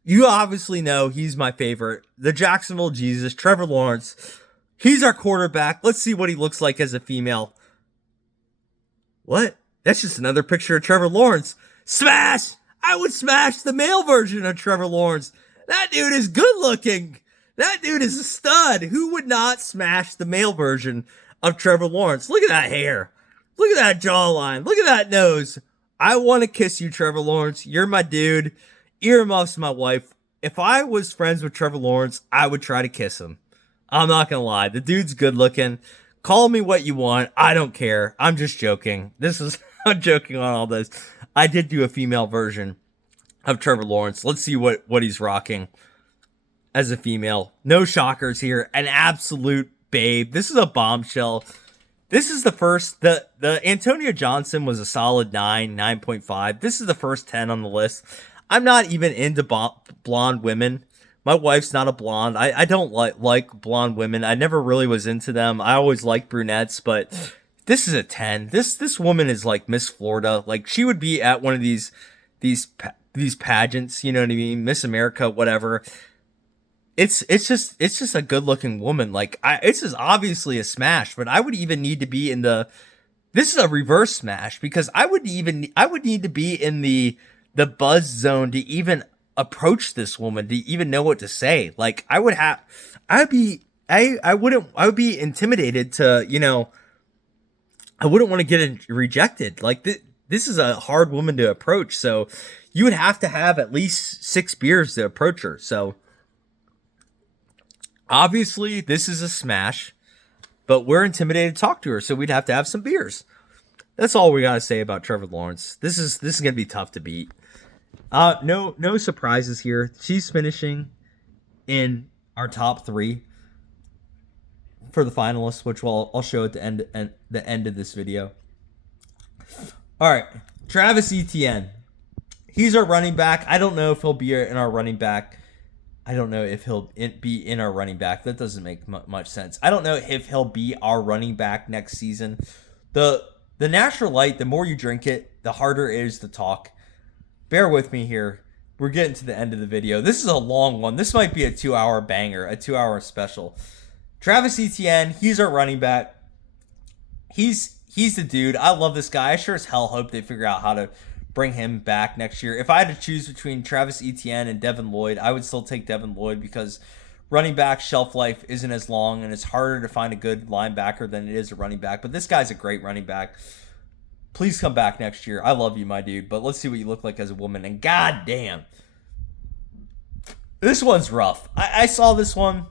You obviously know he's my favorite. The Jacksonville Jesus, Trevor Lawrence. He's our quarterback. Let's see what he looks like as a female. What? That's just another picture of Trevor Lawrence. Smash! I would smash the male version of Trevor Lawrence. That dude is good looking. That dude is a stud. Who would not smash the male version of Trevor Lawrence? Look at that hair. Look at that jawline. Look at that nose. I want to kiss you, Trevor Lawrence. You're my dude. Earmuffs, my wife. If I was friends with Trevor Lawrence, I would try to kiss him. I'm not going to lie. The dude's good looking. Call me what you want. I don't care. I'm just joking. I'm joking on all this. I did do a female version of Trevor Lawrence. Let's see what he's rocking as a female. No shockers here. An absolute babe. This is a bombshell. This is the first. The Antonio Johnson was a solid 9.5. This is the first 10 on the list. I'm not even into blonde women. My wife's not a blonde. I don't like blonde women. I never really was into them. I always liked brunettes, but this is a 10. This woman is like Miss Florida. Like, she would be at one of these pageants, you know what I mean? Miss America, whatever. It's just a good looking woman. Like, it's just obviously a smash, but I would even need to be in this is a reverse smash, because I would need to be in the buzz zone to even approach this woman, to even know what to say. Like, I would be intimidated to, you know, I wouldn't want to get rejected. Like, this is a hard woman to approach. So you would have to have at least 6 beers to approach her. So obviously this is a smash, but we're intimidated to talk to her. So we'd have to have some beers. That's all we got to say about Trevor Lawrence. This is going to be tough to beat. No surprises here. She's finishing in our top 3 for the finalists, which I'll show at the end of this video. All right, Travis Etienne. He's our running back. I don't know if he'll be in our running back. I don't know if he'll be in our running back. That doesn't make much sense. I don't know if he'll be our running back next season. The natural light, the more you drink it, the harder it is to talk. Bear with me here. We're getting to the end of the video. This is a long one. This might be a 2-hour banger, a 2-hour special. Travis Etienne, he's our running back. He's the dude. I love this guy. I sure as hell hope they figure out how to bring him back next year. If I had to choose between Travis Etienne and Devin Lloyd, I would still take Devin Lloyd, because running back shelf life isn't as long, and it's harder to find a good linebacker than it is a running back. But this guy's a great running back. Please come back next year. I love you, my dude. But let's see what you look like as a woman. And goddamn, this one's rough. I saw this one,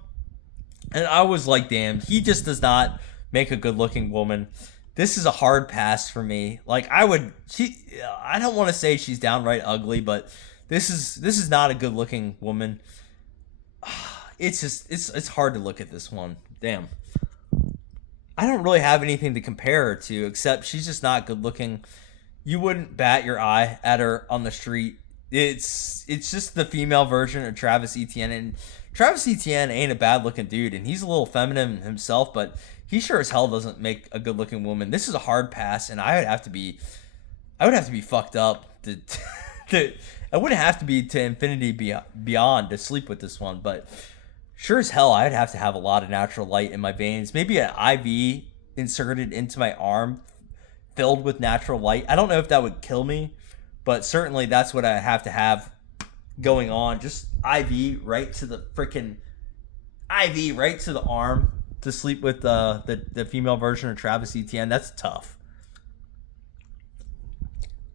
and I was like, damn, he just does not make a good-looking woman. This is a hard pass for me. Like, I don't want to say she's downright ugly, but this is not a good-looking woman. It's just, it's hard to look at this one. Damn. I don't really have anything to compare her to, except she's just not good looking. You wouldn't bat your eye at her on the street. It's just the female version of Travis Etienne, and Travis Etienne ain't a bad looking dude, and he's a little feminine himself, but he sure as hell doesn't make a good looking woman. This is a hard pass, and I would have to be fucked up to I wouldn't have to be to infinity beyond to sleep with this one, but sure as hell, I'd have to have a lot of natural light in my veins. Maybe an IV inserted into my arm filled with natural light. I don't know if that would kill me, but certainly that's what I have to have going on. Just IV right to the arm to sleep with the female version of Travis Etienne. That's tough.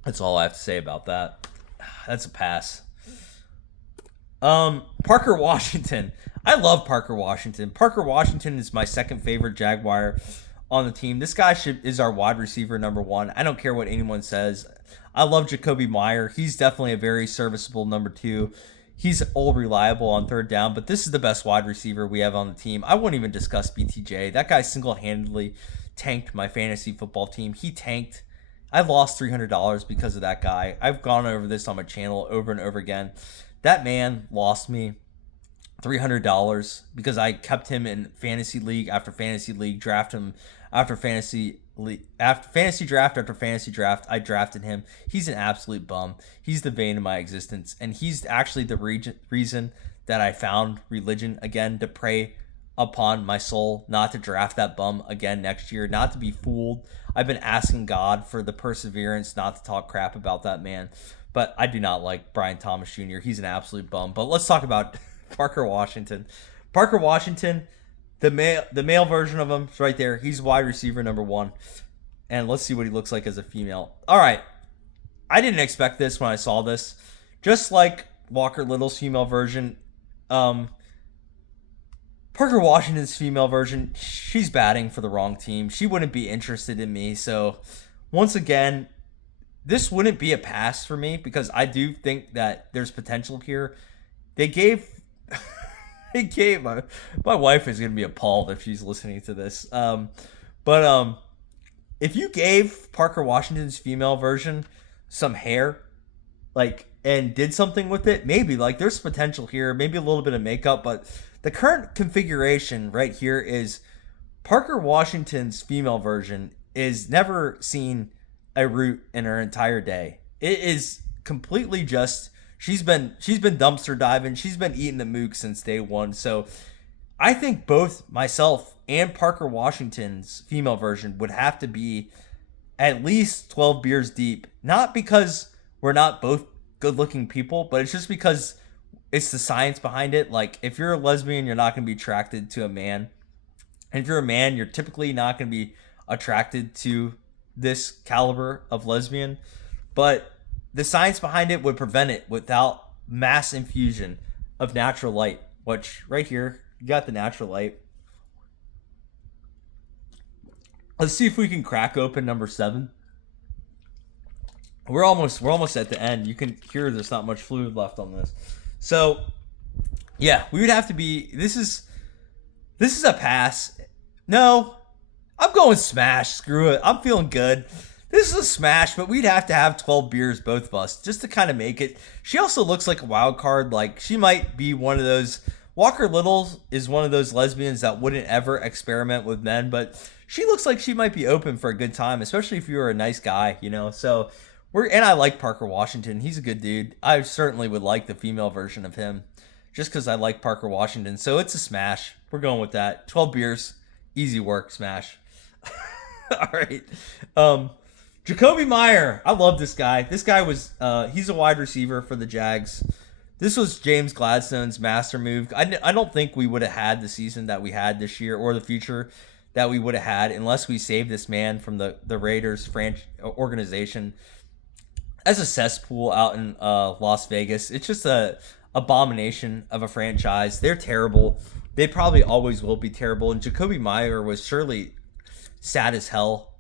That's all I have to say about that. That's a pass. Parker Washington. I love Parker Washington. Parker Washington is my second favorite Jaguar on the team. This guy is our wide receiver number 1. I don't care what anyone says. I love Jacoby Meyer. He's definitely a very serviceable number 2. He's all reliable on third down, but this is the best wide receiver we have on the team. I won't even discuss BTJ. That guy single-handedly tanked my fantasy football team. He tanked. I've lost $300 because of that guy. I've gone over this on my channel over and over again. That man lost me $300 because I kept him in fantasy league after fantasy league, draft him after fantasy league, after fantasy draft after fantasy draft. I drafted him. He's an absolute bum. He's the bane of my existence, and he's actually the reason that I found religion again, to pray upon my soul not to draft that bum again next year, not to be fooled. I've been asking God for the perseverance not to talk crap about that man, but I do not like Brian Thomas Jr. He's an absolute bum. But let's talk about Parker Washington. Parker Washington, the male version of him is right there. He's wide receiver number 1. And let's see what he looks like as a female. All right. I didn't expect this when I saw this. Just like Walker Little's female version, Parker Washington's female version, she's batting for the wrong team. She wouldn't be interested in me. So once again, this wouldn't be a pass for me because I do think that there's potential here. They gave my wife is going to be appalled if she's listening to this. But if you gave Parker Washington's female version some hair, and did something with it, maybe, there's potential here, maybe a little bit of makeup, but the current configuration right here is Parker Washington's female version is never seen a root in her entire day. It is completely just, she's been dumpster diving. She's been eating the mook since day one. So I think both myself and Parker Washington's female version would have to be at least 12 beers deep. Not because we're not both good looking people, but it's just because it's the science behind it. If you're a lesbian, you're not going to be attracted to a man. And if you're a man, you're typically not going to be attracted to this caliber of lesbian. But the science behind it would prevent it without mass infusion of natural light, which right here, you got the natural light. Let's see if we can crack open number 7. We're almost at the end. You can hear there's not much fluid left on this. So, yeah, we would have to be, this is a pass. No, I'm going smash. Screw it. I'm feeling good. This is a smash, but we'd have to have 12 beers, both of us, just to kind of make it. She also looks like a wild card. She might be one of those. Walker Little is one of those lesbians that wouldn't ever experiment with men, but she looks like she might be open for a good time, especially if you were a nice guy, So and I like Parker Washington. He's a good dude. I certainly would like the female version of him just because I like Parker Washington. So it's a smash. We're going with that. 12 beers. Easy work. Smash. All right. Jacoby Meyer. I love this guy. This guy was, he's a wide receiver for the Jags. This was James Gladstone's master move. I don't think we would have had the season that we had this year or the future that we would have had unless we saved this man from the Raiders organization as a cesspool out in Las Vegas. It's just a abomination of a franchise. They're terrible. They probably always will be terrible. And Jacoby Meyer was surely sad as hell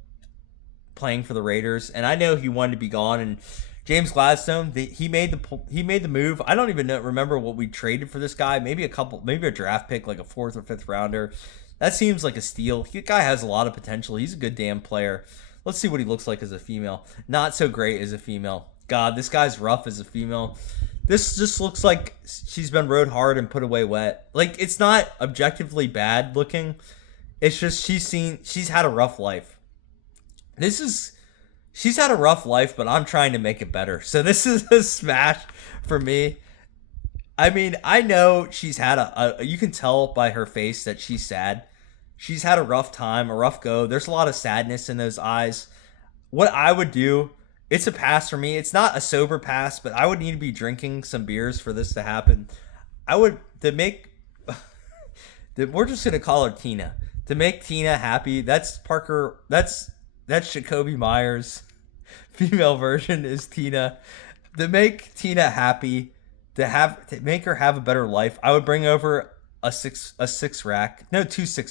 playing for the Raiders. And I know he wanted to be gone. And James Gladstone, he made the move. I don't even remember what we traded for this guy. Maybe a draft pick, like a 4th or 5th rounder. That seems like a steal. The guy has a lot of potential. He's a good damn player. Let's see what he looks like as a female. Not so great as a female. God, this guy's rough as a female. This just looks like she's been rode hard and put away wet. It's not objectively bad looking. It's just she's had a rough life. She's had a rough life, but I'm trying to make it better. So this is a smash for me. I mean, I know she's had you can tell by her face that she's sad. She's had a rough time, a rough go. There's a lot of sadness in those eyes. What I would do, it's a pass for me. It's not a sober pass, but I would need to be drinking some beers for this to happen. We're just going to call her Tina. To make Tina happy, that's Parker, that's Jacoby Meyer's female version is Tina. To make Tina happy, to make her have a better life, I would bring over two 6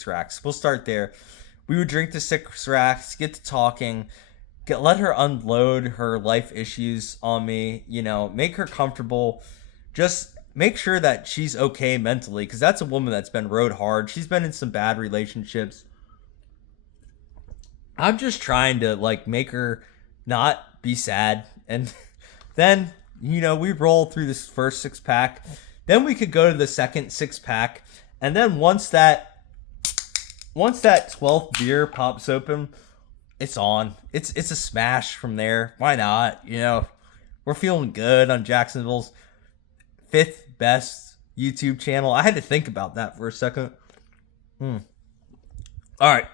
racks. We'll start there. We would drink the 6 racks, get to talking, let her unload her life issues on me, make her comfortable. Just make sure that she's okay mentally, because that's a woman that's been rode hard. She's been in some bad relationships. I'm just trying to make her not be sad. And then, we roll through this first 6-pack. Then we could go to the second 6-pack. And then once that 12th beer pops open, it's on. It's a smash from there. Why not? We're feeling good on Jacksonville's 5th best YouTube channel. I had to think about that for a second. All right.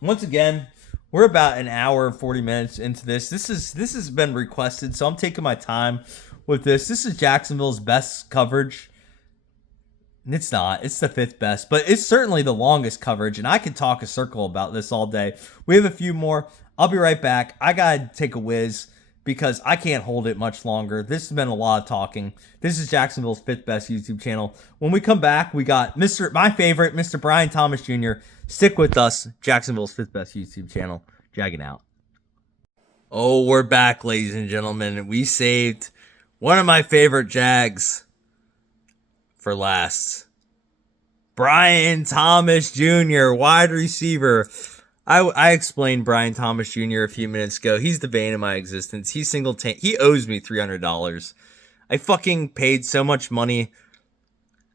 Once again, we're about an hour and 40 minutes into this. This has been requested, so I'm taking my time with this. This is Jacksonville's best coverage. It's not. It's the 5th best, but it's certainly the longest coverage, and I could talk a circle about this all day. We have a few more. I'll be right back. I got to take a whiz because I can't hold it much longer. This has been a lot of talking. This is Jacksonville's 5th best YouTube channel. When we come back, we got my favorite, Mr. Brian Thomas Jr. Stick with us, Jacksonville's 5th best YouTube channel. Jaggin out. Oh, we're back, ladies and gentlemen. We saved one of my favorite Jags for last. Brian Thomas Jr., wide receiver. I explained Brian Thomas Jr. a few minutes ago. He's the bane of my existence. He owes me $300. I fucking paid so much money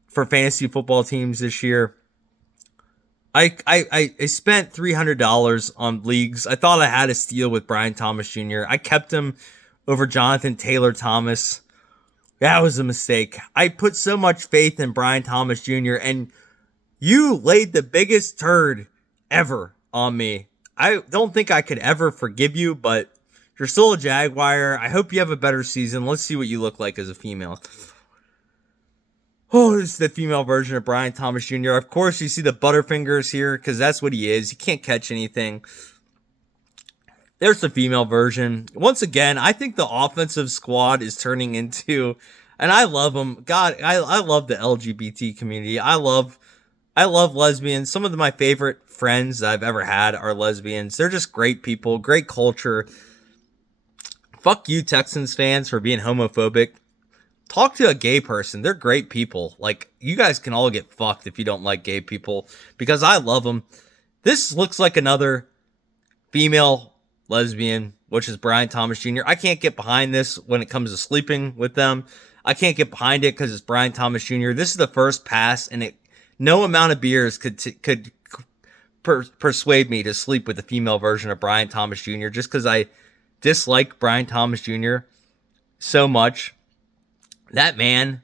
for fantasy football teams this year. I spent $300 on leagues. I thought I had a steal with Brian Thomas Jr. I kept him over Jonathan Taylor Thomas. That was a mistake. I put so much faith in Brian Thomas Jr. and you laid the biggest turd ever on me. I don't think I could ever forgive you, but you're still a Jaguar. I hope you have a better season. Let's see what you look like as a female. Oh, this is the female version of Brian Thomas Jr. Of course, you see the butterfingers here because that's what he is. He can't catch anything. There's the female version. Once again, I think the offensive squad is turning into, and I love them. God, I love the LGBT community. I love lesbians. Some of my favorite friends that I've ever had are lesbians. They're just great people, great culture. Fuck you, Texans fans, for being homophobic. Talk to a gay person. They're great people. You guys can all get fucked if you don't like gay people, because I love them. This looks like another female lesbian, which is Brian Thomas Jr. I can't get behind this when it comes to sleeping with them. I can't get behind it because it's Brian Thomas Jr. This is the first pass, and no amount of beers could persuade me to sleep with the female version of Brian Thomas Jr. just because I dislike Brian Thomas Jr. so much. That man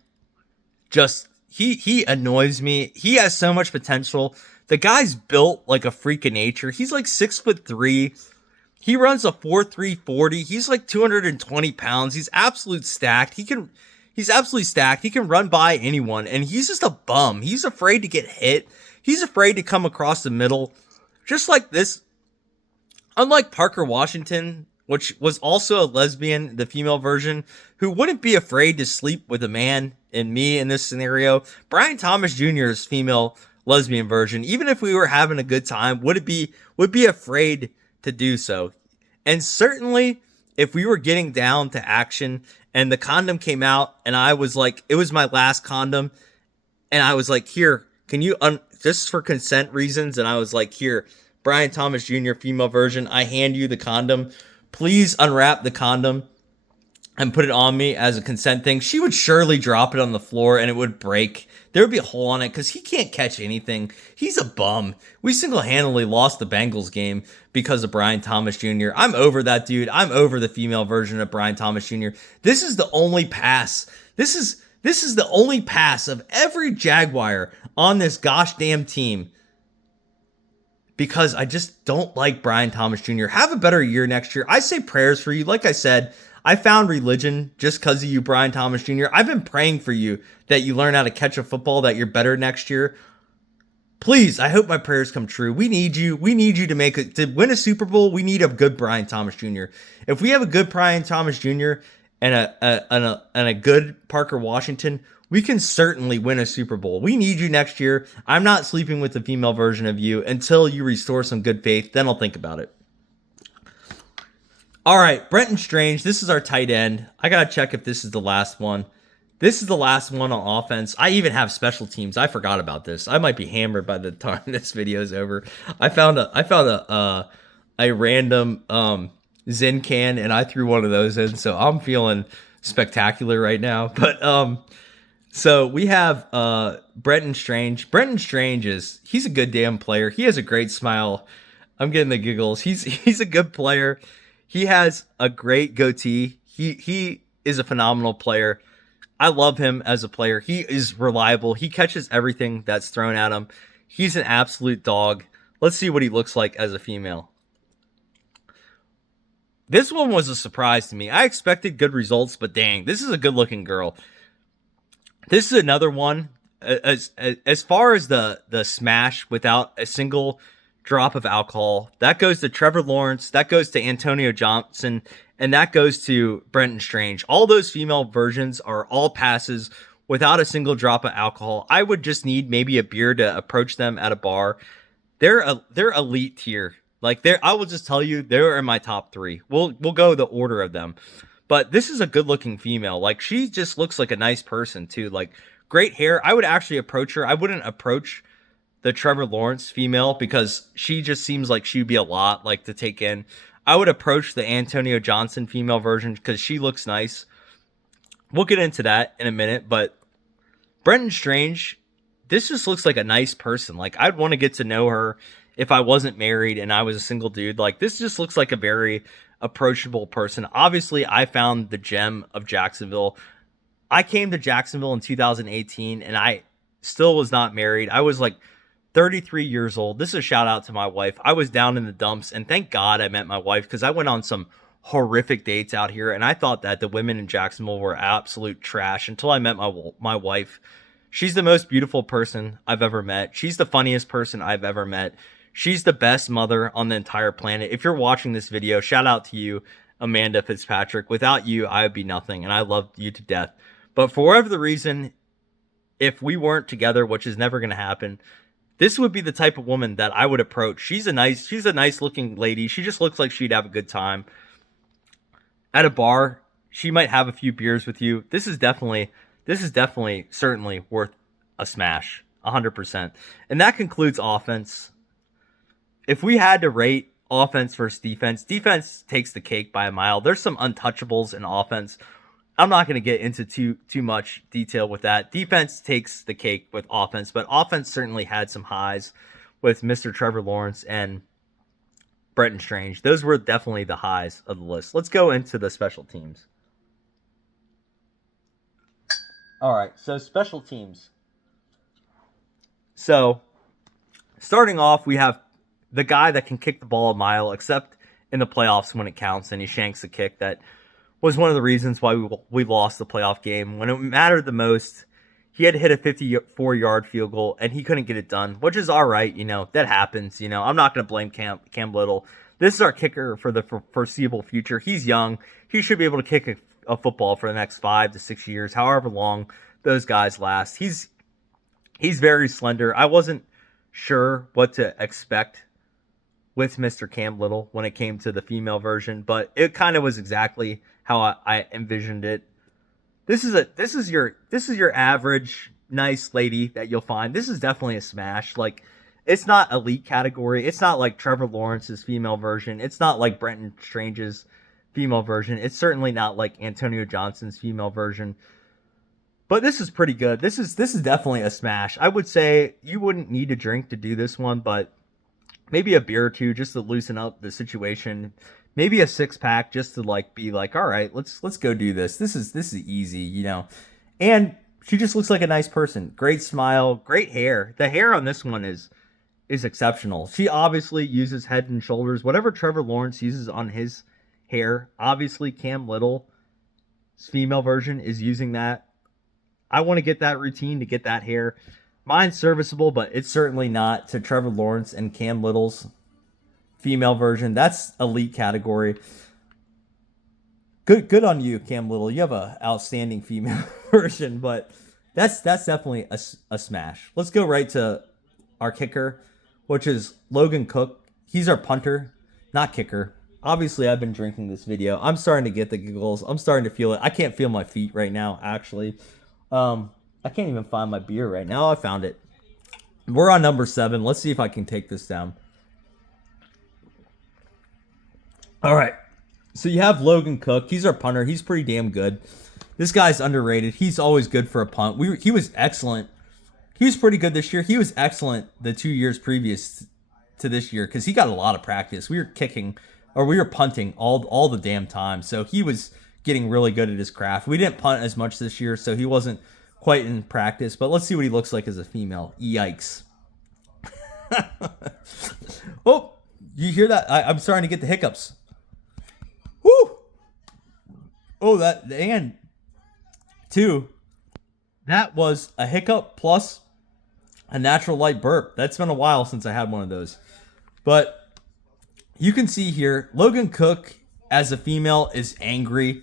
he annoys me. He has so much potential. The guy's built like a freak of nature. He's 6'3". He runs a 4.3 40. He's 220 pounds. He's absolutely stacked. He's absolutely stacked. He can run by anyone, and he's just a bum. He's afraid to get hit. He's afraid to come across the middle. Just like this. Unlike Parker Washington, which was also a lesbian, the female version, who wouldn't be afraid to sleep with a man and me in this scenario, Brian Thomas Jr.'s female lesbian version, even if we were having a good time, would be afraid to do so. And certainly, if we were getting down to action and the condom came out and I was it was my last condom, and I was here, can you, just for consent reasons, and I was here, Brian Thomas Jr. female version, I hand you the condom. Please unwrap the condom and put it on me as a consent thing. She would surely drop it on the floor and it would break. There would be a hole on it because he can't catch anything. He's a bum. We single-handedly lost the Bengals game because of Brian Thomas Jr. I'm over that dude. I'm over the female version of Brian Thomas Jr. This is the only pass. This is the only pass of every Jaguar on this gosh damn team, because I just don't like Brian Thomas Jr. Have a better year next year. I say prayers for you. Like I said, I found religion just because of you, Brian Thomas Jr. I've been praying for you that you learn how to catch a football, that you're better next year. Please, I hope my prayers come true. We need you. We need you to win a Super Bowl. We need a good Brian Thomas Jr. If we have a good Brian Thomas Jr. and a good Parker Washington, we can certainly win a Super Bowl. We need you next year. I'm not sleeping with the female version of you until you restore some good faith. Then I'll think about it. All right, Brenton Strange. This is our tight end. I got to check if this is the last one. This is the last one on offense. I even have special teams. I forgot about this. I might be hammered by the time this video is over. I found a random Zen can, and I threw one of those in, so I'm feeling spectacular right now. But so we have Brenton Strange. Brenton Strange he's a good damn player. He has a great smile. I'm getting the giggles. He's a good player. He has a great goatee. He is a phenomenal player. I love him as a player. He is reliable. He catches everything that's thrown at him. He's an absolute dog. Let's see what he looks like as a female. This one was a surprise to me. I expected good results, but dang, this is a good-looking girl. This is another one. As far as the smash without a single drop of alcohol, that goes to Trevor Lawrence, that goes to Antonio Johnson, and that goes to Brenton Strange. All those female versions are all passes without a single drop of alcohol. I would just need maybe a beer to approach them at a bar. They're elite tier. Like I will just tell you, they're in my top 3. We'll go the order of them. But this is a good looking female. Like she just looks like a nice person too. Like great hair. I would actually approach her. I wouldn't approach the Trevor Lawrence female because she just seems like she'd be a lot like to take in. I would approach the Antonio Johnson female version because she looks nice. We'll get into that in a minute, but Brenton Strange, this just looks like a nice person. Like I'd want to get to know her if I wasn't married and I was a single dude. Like this just looks like a very approachable person. Obviously, I found the gem of Jacksonville. I came to Jacksonville in 2018 and I still was not married. I was like 33 years old. This is a shout out to my wife. I was down in the dumps, and thank God I met my wife because I went on some horrific dates out here, and I thought that the women in Jacksonville were absolute trash until I met my wife. She's the most beautiful person I've ever met. She's the funniest person I've ever met. She's the best mother on the entire planet. If you're watching this video, shout out to you, Amanda Fitzpatrick. Without you, I would be nothing, and I love you to death. But for whatever the reason, if we weren't together, which is never going to happen, this would be the type of woman that I would approach. She's a nice looking lady. She just looks like she'd have a good time. At a bar, she might have a few beers with you. This is definitely certainly worth a smash, 100%. And that concludes offense. If we had to rate offense versus defense, defense takes the cake by a mile. There's some untouchables in offense. I'm not going to get into too much detail with that. Defense takes the cake with offense, but offense certainly had some highs with Mr. Trevor Lawrence and Brenton Strange. Those were definitely the highs of the list. Let's go into the special teams. All right, so special teams. So starting off, we have the guy that can kick the ball a mile, except in the playoffs when it counts, and he shanks a kick that was one of the reasons why we lost the playoff game. When it mattered the most, he had to hit a 54-yard field goal, and he couldn't get it done, which is all right. That happens. I'm not going to blame Cam Little. This is our kicker for the foreseeable future. He's young. He should be able to kick a football for the next 5 to 6 years, however long those guys last. He's very slender. I wasn't sure what to expect with Mr. Cam Little when it came to the female version, but it kind of was exactly how I envisioned it. This is your average nice lady that you'll find. This is definitely a smash. Like, it's not elite category. It's not like Trevor Lawrence's female version. It's not like Brenton Strange's female version. It's certainly not like Antonio Johnson's female version. But this is pretty good. This is definitely a smash. I would say you wouldn't need a drink to do this one, but maybe a beer or two just to loosen up the situation. Maybe a 6-pack just to be like, all right, let's go do this. This is easy, And she just looks like a nice person. Great smile, great hair. The hair on this one is exceptional. She obviously uses Head and Shoulders. Whatever Trevor Lawrence uses on his hair, obviously Cam Little's female version is using that. I want to get that routine to get that hair. Mine's serviceable, but it's certainly not to Trevor Lawrence and Cam Little's female version. That's elite category. Good on you, Cam Little. You have a outstanding female version, but that's definitely a smash. Let's go right to our kicker, which is Logan Cook. He's our punter, not kicker. Obviously, I've been drinking this video. I'm starting to get the giggles. I'm starting to feel it. I can't feel my feet right now, actually. I can't even find my beer right now. I found it. We're on number 7. Let's see if I can take this down. All right. So you have Logan Cook. He's our punter. He's pretty damn good. This guy's underrated. He's always good for a punt. He was excellent. He was pretty good this year. He was excellent the 2 years previous to this year because he got a lot of practice. We were punting all the damn time. So he was getting really good at his craft. We didn't punt as much this year, so he wasn't quite in practice. But let's see what he looks like as a female. Yikes. Oh, you hear that? I'm starting to get the hiccups. Woo! Oh, and 2. That was a hiccup plus a natural light burp. That's been a while since I had one of those. But you can see here, Logan Cook as a female is angry.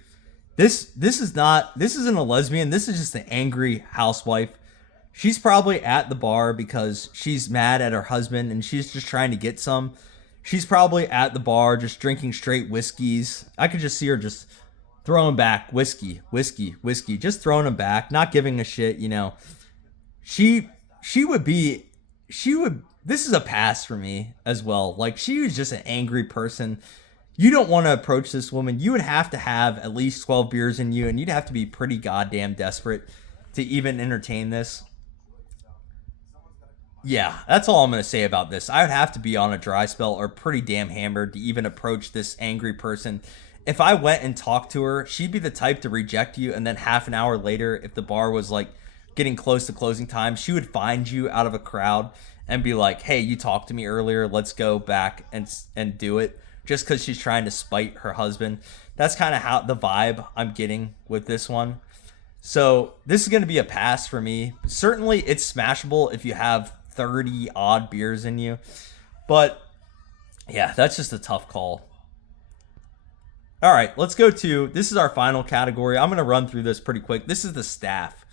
This isn't a lesbian. This is just an angry housewife. She's probably at the bar because she's mad at her husband and she's just trying to get some. She's probably at the bar just drinking straight whiskeys. I could just see her just throwing back whiskey, just throwing them back, not giving a shit, you know. This is a pass for me as well. Like, she was just an angry person. You don't want to approach this woman. You would have to have at least 12 beers in you, and you'd have to be pretty goddamn desperate to even entertain this. Yeah, that's all I'm going to say about this. I would have to be on a dry spell or pretty damn hammered to even approach this angry person. If I went and talked to her, she'd be the type to reject you, and then half an hour later, if the bar was like getting close to closing time, she would find you out of a crowd and be like, hey, you talked to me earlier, let's go back and do it, just because she's trying to spite her husband. That's kind of how the vibe I'm getting with this one. So this is going to be a pass for me. Certainly it's smashable if you have 30 odd beers in you, but yeah, that's just a tough call. All right, let's go to, this is our final category. I'm going to run through this pretty quick. This is the staff.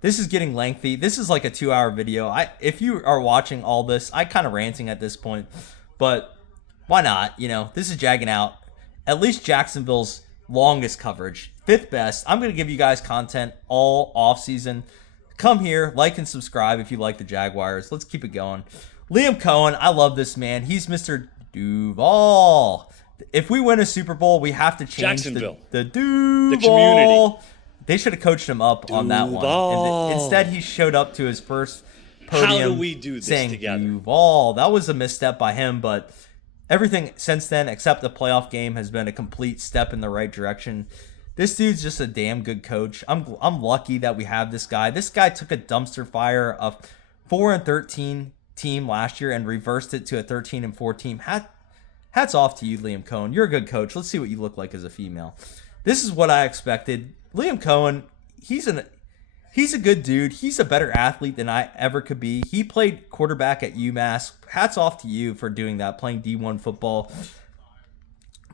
This is getting lengthy. This is like a 2-hour video. If you are watching all this, I kind of ranting at this point, but why not? You know, this is Jaggin out. At least Jacksonville's longest coverage, 5th best. I'm going to give you guys content all off season. Come here, like and subscribe if you like the Jaguars. Let's keep it going. Liam Cohen, I love this man. He's Mr. Duval. If we win a Super Bowl, we have to change the Duval. The community. They should have coached him up on that one. And instead, he showed up to his first podium. How do we do this saying together? Duval. That was a misstep by him, but everything since then, except the playoff game, has been a complete step in the right direction. This dude's just a damn good coach. I'm lucky that we have this guy. This guy took a dumpster fire of 4-13 team last year and reversed it to a 13-4 team. Hats off to you, Liam Cohen. You're a good coach. Let's see what you look like as a female. This is what I expected. Liam Cohen, he's a good dude. He's a better athlete than I ever could be. He played quarterback at UMass. Hats off to you for doing that, playing D1 football.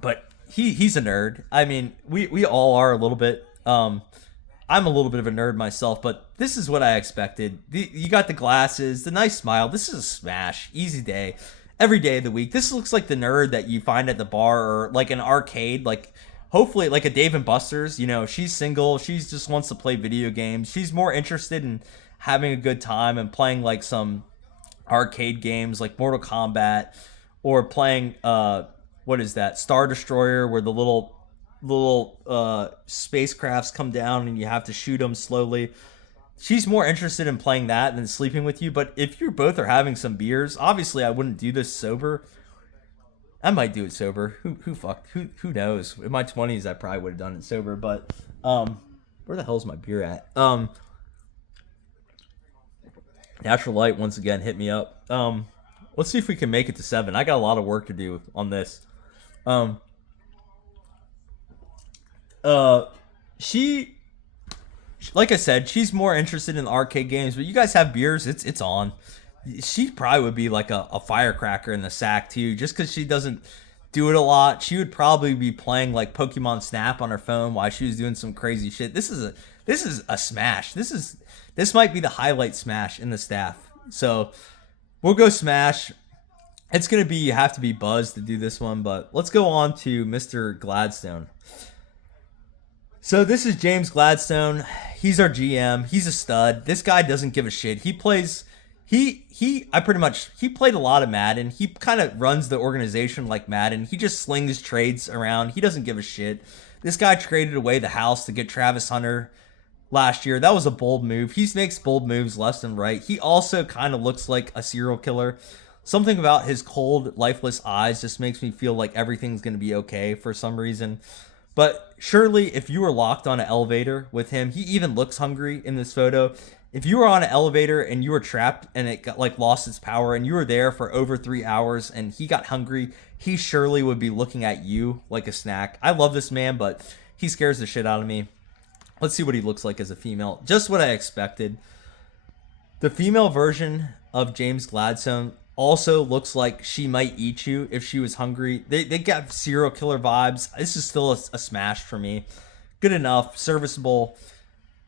But he's a nerd. I mean, we all are a little bit. I'm a little bit of a nerd myself, but this is what I expected. You got the glasses, the nice smile. This is a smash. Easy day. Every day of the week. This looks like the nerd that you find at the bar or like an arcade, like hopefully like a Dave & Buster's. You know, she's single. She just wants to play video games. She's more interested in having a good time and playing like some arcade games like Mortal Kombat or playing, what is that? Star Destroyer, where the little spacecrafts come down and you have to shoot them slowly. She's more interested in playing that than sleeping with you. But if you both are having some beers, obviously I wouldn't do this sober. I might do it sober. Who knows? In my 20s, I probably would have done it sober. But where the hell's my beer at? Natural Light once again hit me up. Let's see if we can make it to 7. I got a lot of work to do on this. She, like I said, she's more interested in arcade games, but you guys have beers, it's on. She probably would be like a firecracker in the sack too, just because she doesn't do it a lot. She would probably be playing like Pokemon Snap on her phone while she was doing some crazy shit. This is a smash. This might be the highlight smash in the staff. So we'll go smash. It's gonna be, you have to be buzzed to do this one, but let's go on to Mr. Gladstone. So this is James Gladstone. He's our GM. He's a stud. This guy doesn't give a shit. He plays. He played a lot of Madden. He kind of runs the organization like Madden. He just slings trades around. He doesn't give a shit. This guy traded away the house to get Travis Hunter last year. That was a bold move. He makes bold moves left and right. He also kind of looks like a serial killer. Something about his cold, lifeless eyes just makes me feel like everything's going to be okay for some reason. But surely, if you were locked on an elevator with him, he even looks hungry in this photo. If you were on an elevator and you were trapped and it got like lost its power and you were there for over 3 hours and he got hungry, he surely would be looking at you like a snack. I love this man, but he scares the shit out of me. Let's see what he looks like as a female. Just what I expected. The female version of James Gladstone also looks like she might eat you if she was hungry. They got serial killer vibes. This is still a smash for me. Good enough, serviceable.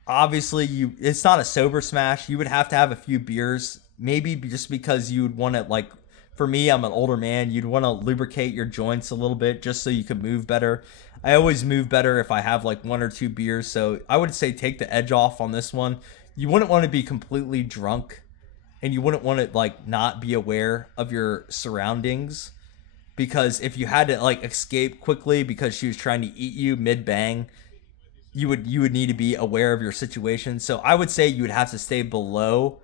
Obviously, it's not a sober smash. You would have to have a few beers, maybe just because you would want to, like, for me, I'm an older man. You'd want to lubricate your joints a little bit just so you could move better. I always move better if I have like 1 or 2 beers. So I would say take the edge off on this one. You wouldn't want to be completely drunk. And you wouldn't want to like not be aware of your surroundings, because if you had to like escape quickly because she was trying to eat you mid bang, you would need to be aware of your situation. So I would say you would have to stay below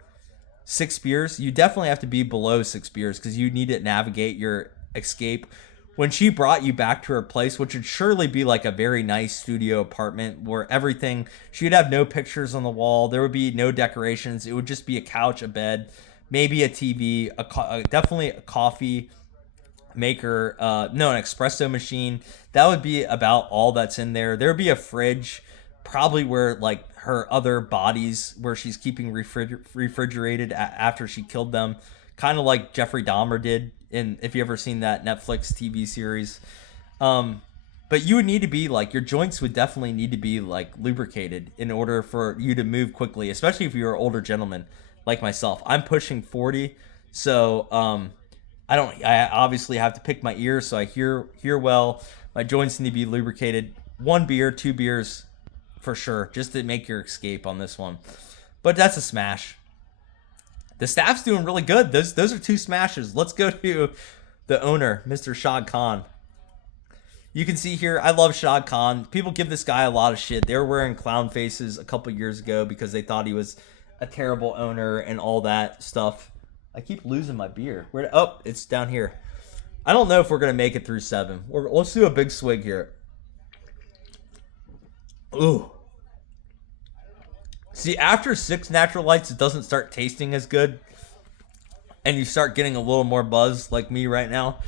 6 beers. You definitely have to be below 6 beers because you need to navigate your escape. When she brought you back to her place, which would surely be like a very nice studio apartment where everything, she'd have no pictures on the wall. There would be no decorations. It would just be a couch, a bed, maybe a TV, definitely a coffee maker, an espresso machine. That would be about all that's in there. There would be a fridge, probably where like her other bodies, where she's keeping refrigerated after she killed them, kind of like Jeffrey Dahmer did. In, if you ever seen that Netflix TV series, but you would need to be like, your joints would definitely need to be like lubricated in order for you to move quickly, especially if you're an older gentleman like myself. I'm pushing 40, so I obviously have to pick my ears so I hear well. My joints need to be lubricated. 1 beer, 2 beers for sure, just to make your escape on this one. But that's a smash. The staff's doing really good. Those are 2 smashes. Let's go to the owner, Mr. Shad Khan. You can see here, I love Shad Khan. People give this guy a lot of shit. They were wearing clown faces a couple years ago because they thought he was a terrible owner and all that stuff. I keep losing my beer. Oh, it's down here. I don't know if we're going to make it through 7. Let's do a big swig here. Ooh. See, after 6 natural lights, it doesn't start tasting as good. And you start getting a little more buzz like me right now.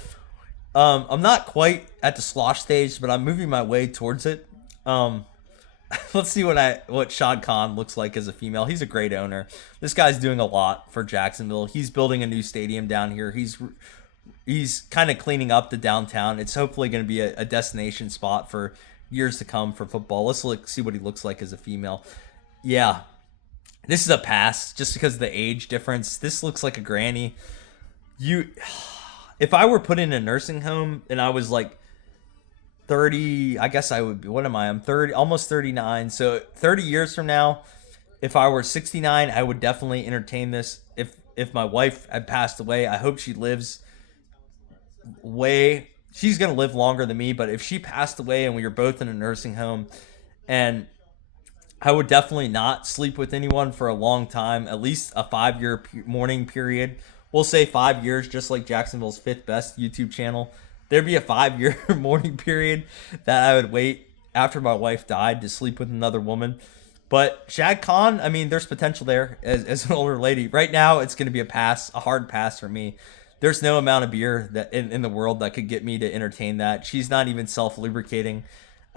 I'm not quite at the slosh stage, but I'm moving my way towards it. Let's see what Shad Khan looks like as a female. He's a great owner. This guy's doing a lot for Jacksonville. He's building a new stadium down here. He's kind of cleaning up the downtown. It's hopefully going to be a destination spot for years to come for football. Let's see what he looks like as a female. Yeah, this is a pass just because of the age difference. This looks like a granny. If I were put in a nursing home and I was like 30, I guess I would be, what am I? I'm 30, almost 39. So 30 years from now, if I were 69, I would definitely entertain this. If my wife had passed away, I hope she lives she's going to live longer than me, but if she passed away and we were both in a nursing home, and I would definitely not sleep with anyone for a long time, at least a 5-year mourning period. We'll say 5 years, just like Jacksonville's 5th best YouTube channel. There'd be a 5-year mourning period that I would wait after my wife died to sleep with another woman. But Shad Khan, I mean, there's potential there as an older lady. Right now, it's going to be a hard pass for me. There's no amount of beer that in the world that could get me to entertain that. She's not even self-lubricating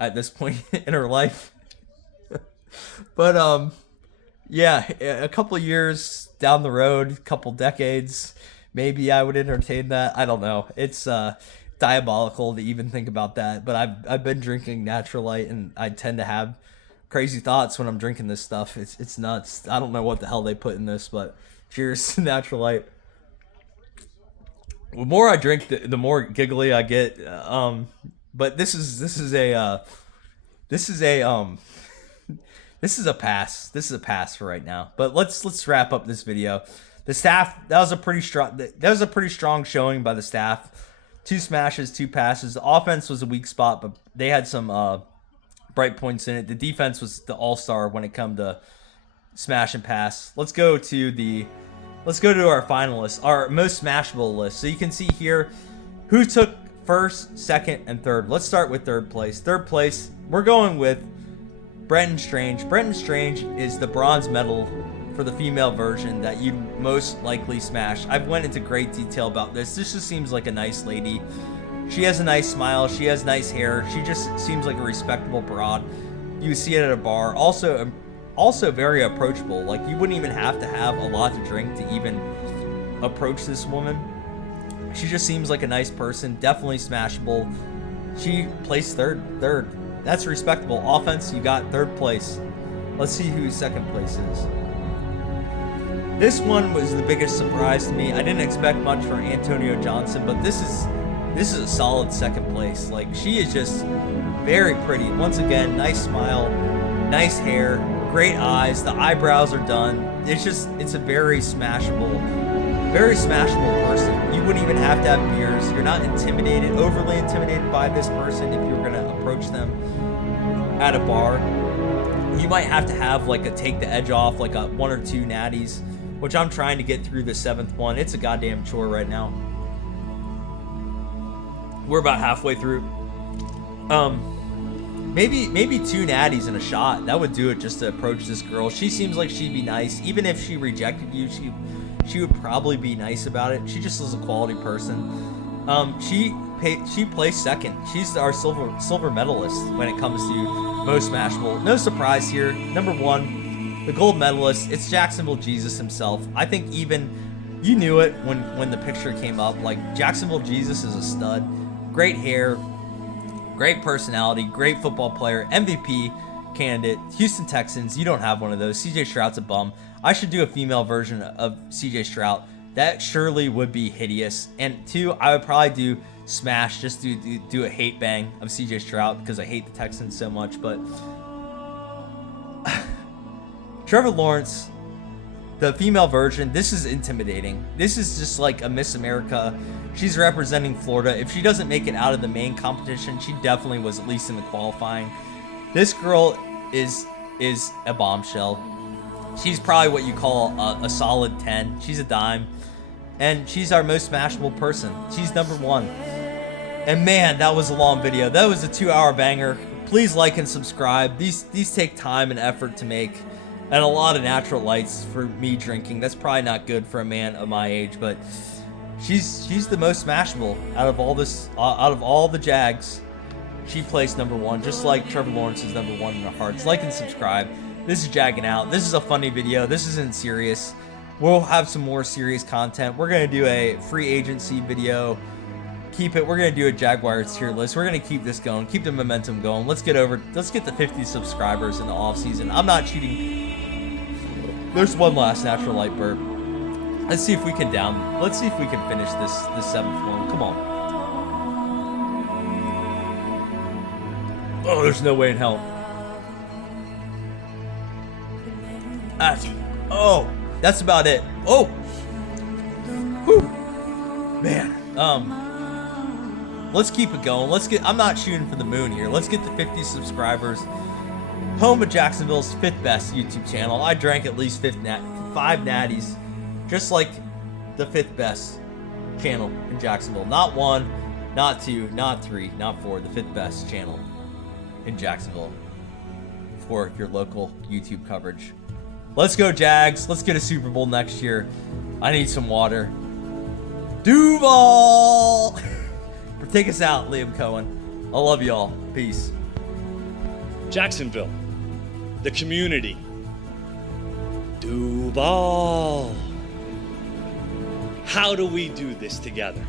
at this point in her life. But yeah, a couple of years down the road, a couple decades, maybe I would entertain that. I don't know. It's diabolical to even think about that. But I've been drinking Natural Light, and I tend to have crazy thoughts when I'm drinking this stuff. It's nuts. I don't know what the hell they put in this, but cheers to Natural Light. The more I drink, the more giggly I get. But this is a pass. This is a pass for right now. But let's wrap up this video. The staff, that was a pretty strong showing by the staff. 2 smashes, 2 passes. The offense was a weak spot, but they had some bright points in it. The defense was the all-star when it come to smash and pass. Let's go to our finalists, our most smashable list. So you can see here who took first, second, and third. Let's start with third place. Third place, we're going with Brenton Strange. Brenton Strange is the bronze medal for the female version that you'd most likely smash. I've went into great detail about this. This just seems like a nice lady. She has a nice smile. She has nice hair. She just seems like a respectable broad. You see it at a bar. Also very approachable. Like, you wouldn't even have to have a lot to drink to even approach this woman. She just seems like a nice person. Definitely smashable. She placed third. That's respectable. Offense, you got third place. Let's see who second place is. This one was the biggest surprise to me. I didn't expect much for Antonio Johnson, but this is a solid second place. Like, she is just very pretty. Once again, nice smile, nice hair, great eyes. The eyebrows are done. It's a very smashable person. You wouldn't even have to have beers. You're not overly intimidated by this person if you're gonna approach them at a bar. You might have to have like a take the edge off, like a 1 or 2 natties, which I'm trying to get through the 7th one. It's a goddamn chore right now. We're about halfway through. Maybe 2 natties and a shot. That would do it just to approach this girl. She seems like she'd be nice. Even if she rejected you, she would probably be nice about it. She just is a quality person. She placed second. She's our silver medalist when it comes to most smashable. No surprise here. Number 1, the gold medalist. It's Jacksonville Jesus himself. I think even you knew it when the picture came up. Like, Jacksonville Jesus is a stud. Great hair, great personality, great football player, MVP candidate. Houston Texans, you don't have one of those. CJ Stroud's a bum. I should do a female version of CJ Stroud. That surely would be hideous. And 2, I would probably do smash, just do a hate bang of CJ Stroud because I hate the Texans so much. But Trevor Lawrence, the female version, this is intimidating. This is just like a Miss America. She's representing Florida. If she doesn't make it out of the main competition, she definitely was at least in the qualifying. This girl is a bombshell. She's probably what you call a solid 10. She's a dime. And she's our most smashable person. She's number 1. And man, that was a long video. That was a 2-hour banger. Please like and subscribe. These take time and effort to make. And a lot of natural lights for me drinking. That's probably not good for a man of my age, but she's the most smashable out of all the Jags. She placed number 1, just like Trevor Lawrence is number 1 in our hearts. Like and subscribe. This is Jaggin out. This is a funny video. This isn't serious. We'll have some more serious content. We're gonna do a free agency video. We're gonna do a Jaguar tier list. We're gonna keep this going. Keep the momentum going. Let's get the 50 subscribers in the off season. I'm not cheating. There's one last natural light burp. Let's see if we can finish this 7th one. Come on. Oh, there's no way in hell. That's about it. Oh, whew, man. Let's keep it going. I'm not shooting for the moon here. Let's get the 50 subscribers. Home of Jacksonville's 5th best YouTube channel. I drank at least 5 natties, just like the 5th best channel in Jacksonville. Not 1, not 2, not 3, not 4. The 5th best channel in Jacksonville for your local YouTube coverage. Let's go Jags. Let's get a Super Bowl next year. I need some water. Duval! Take us out, Liam Cohen. I love y'all. Peace. Jacksonville, the community. Duval. How do we do this together?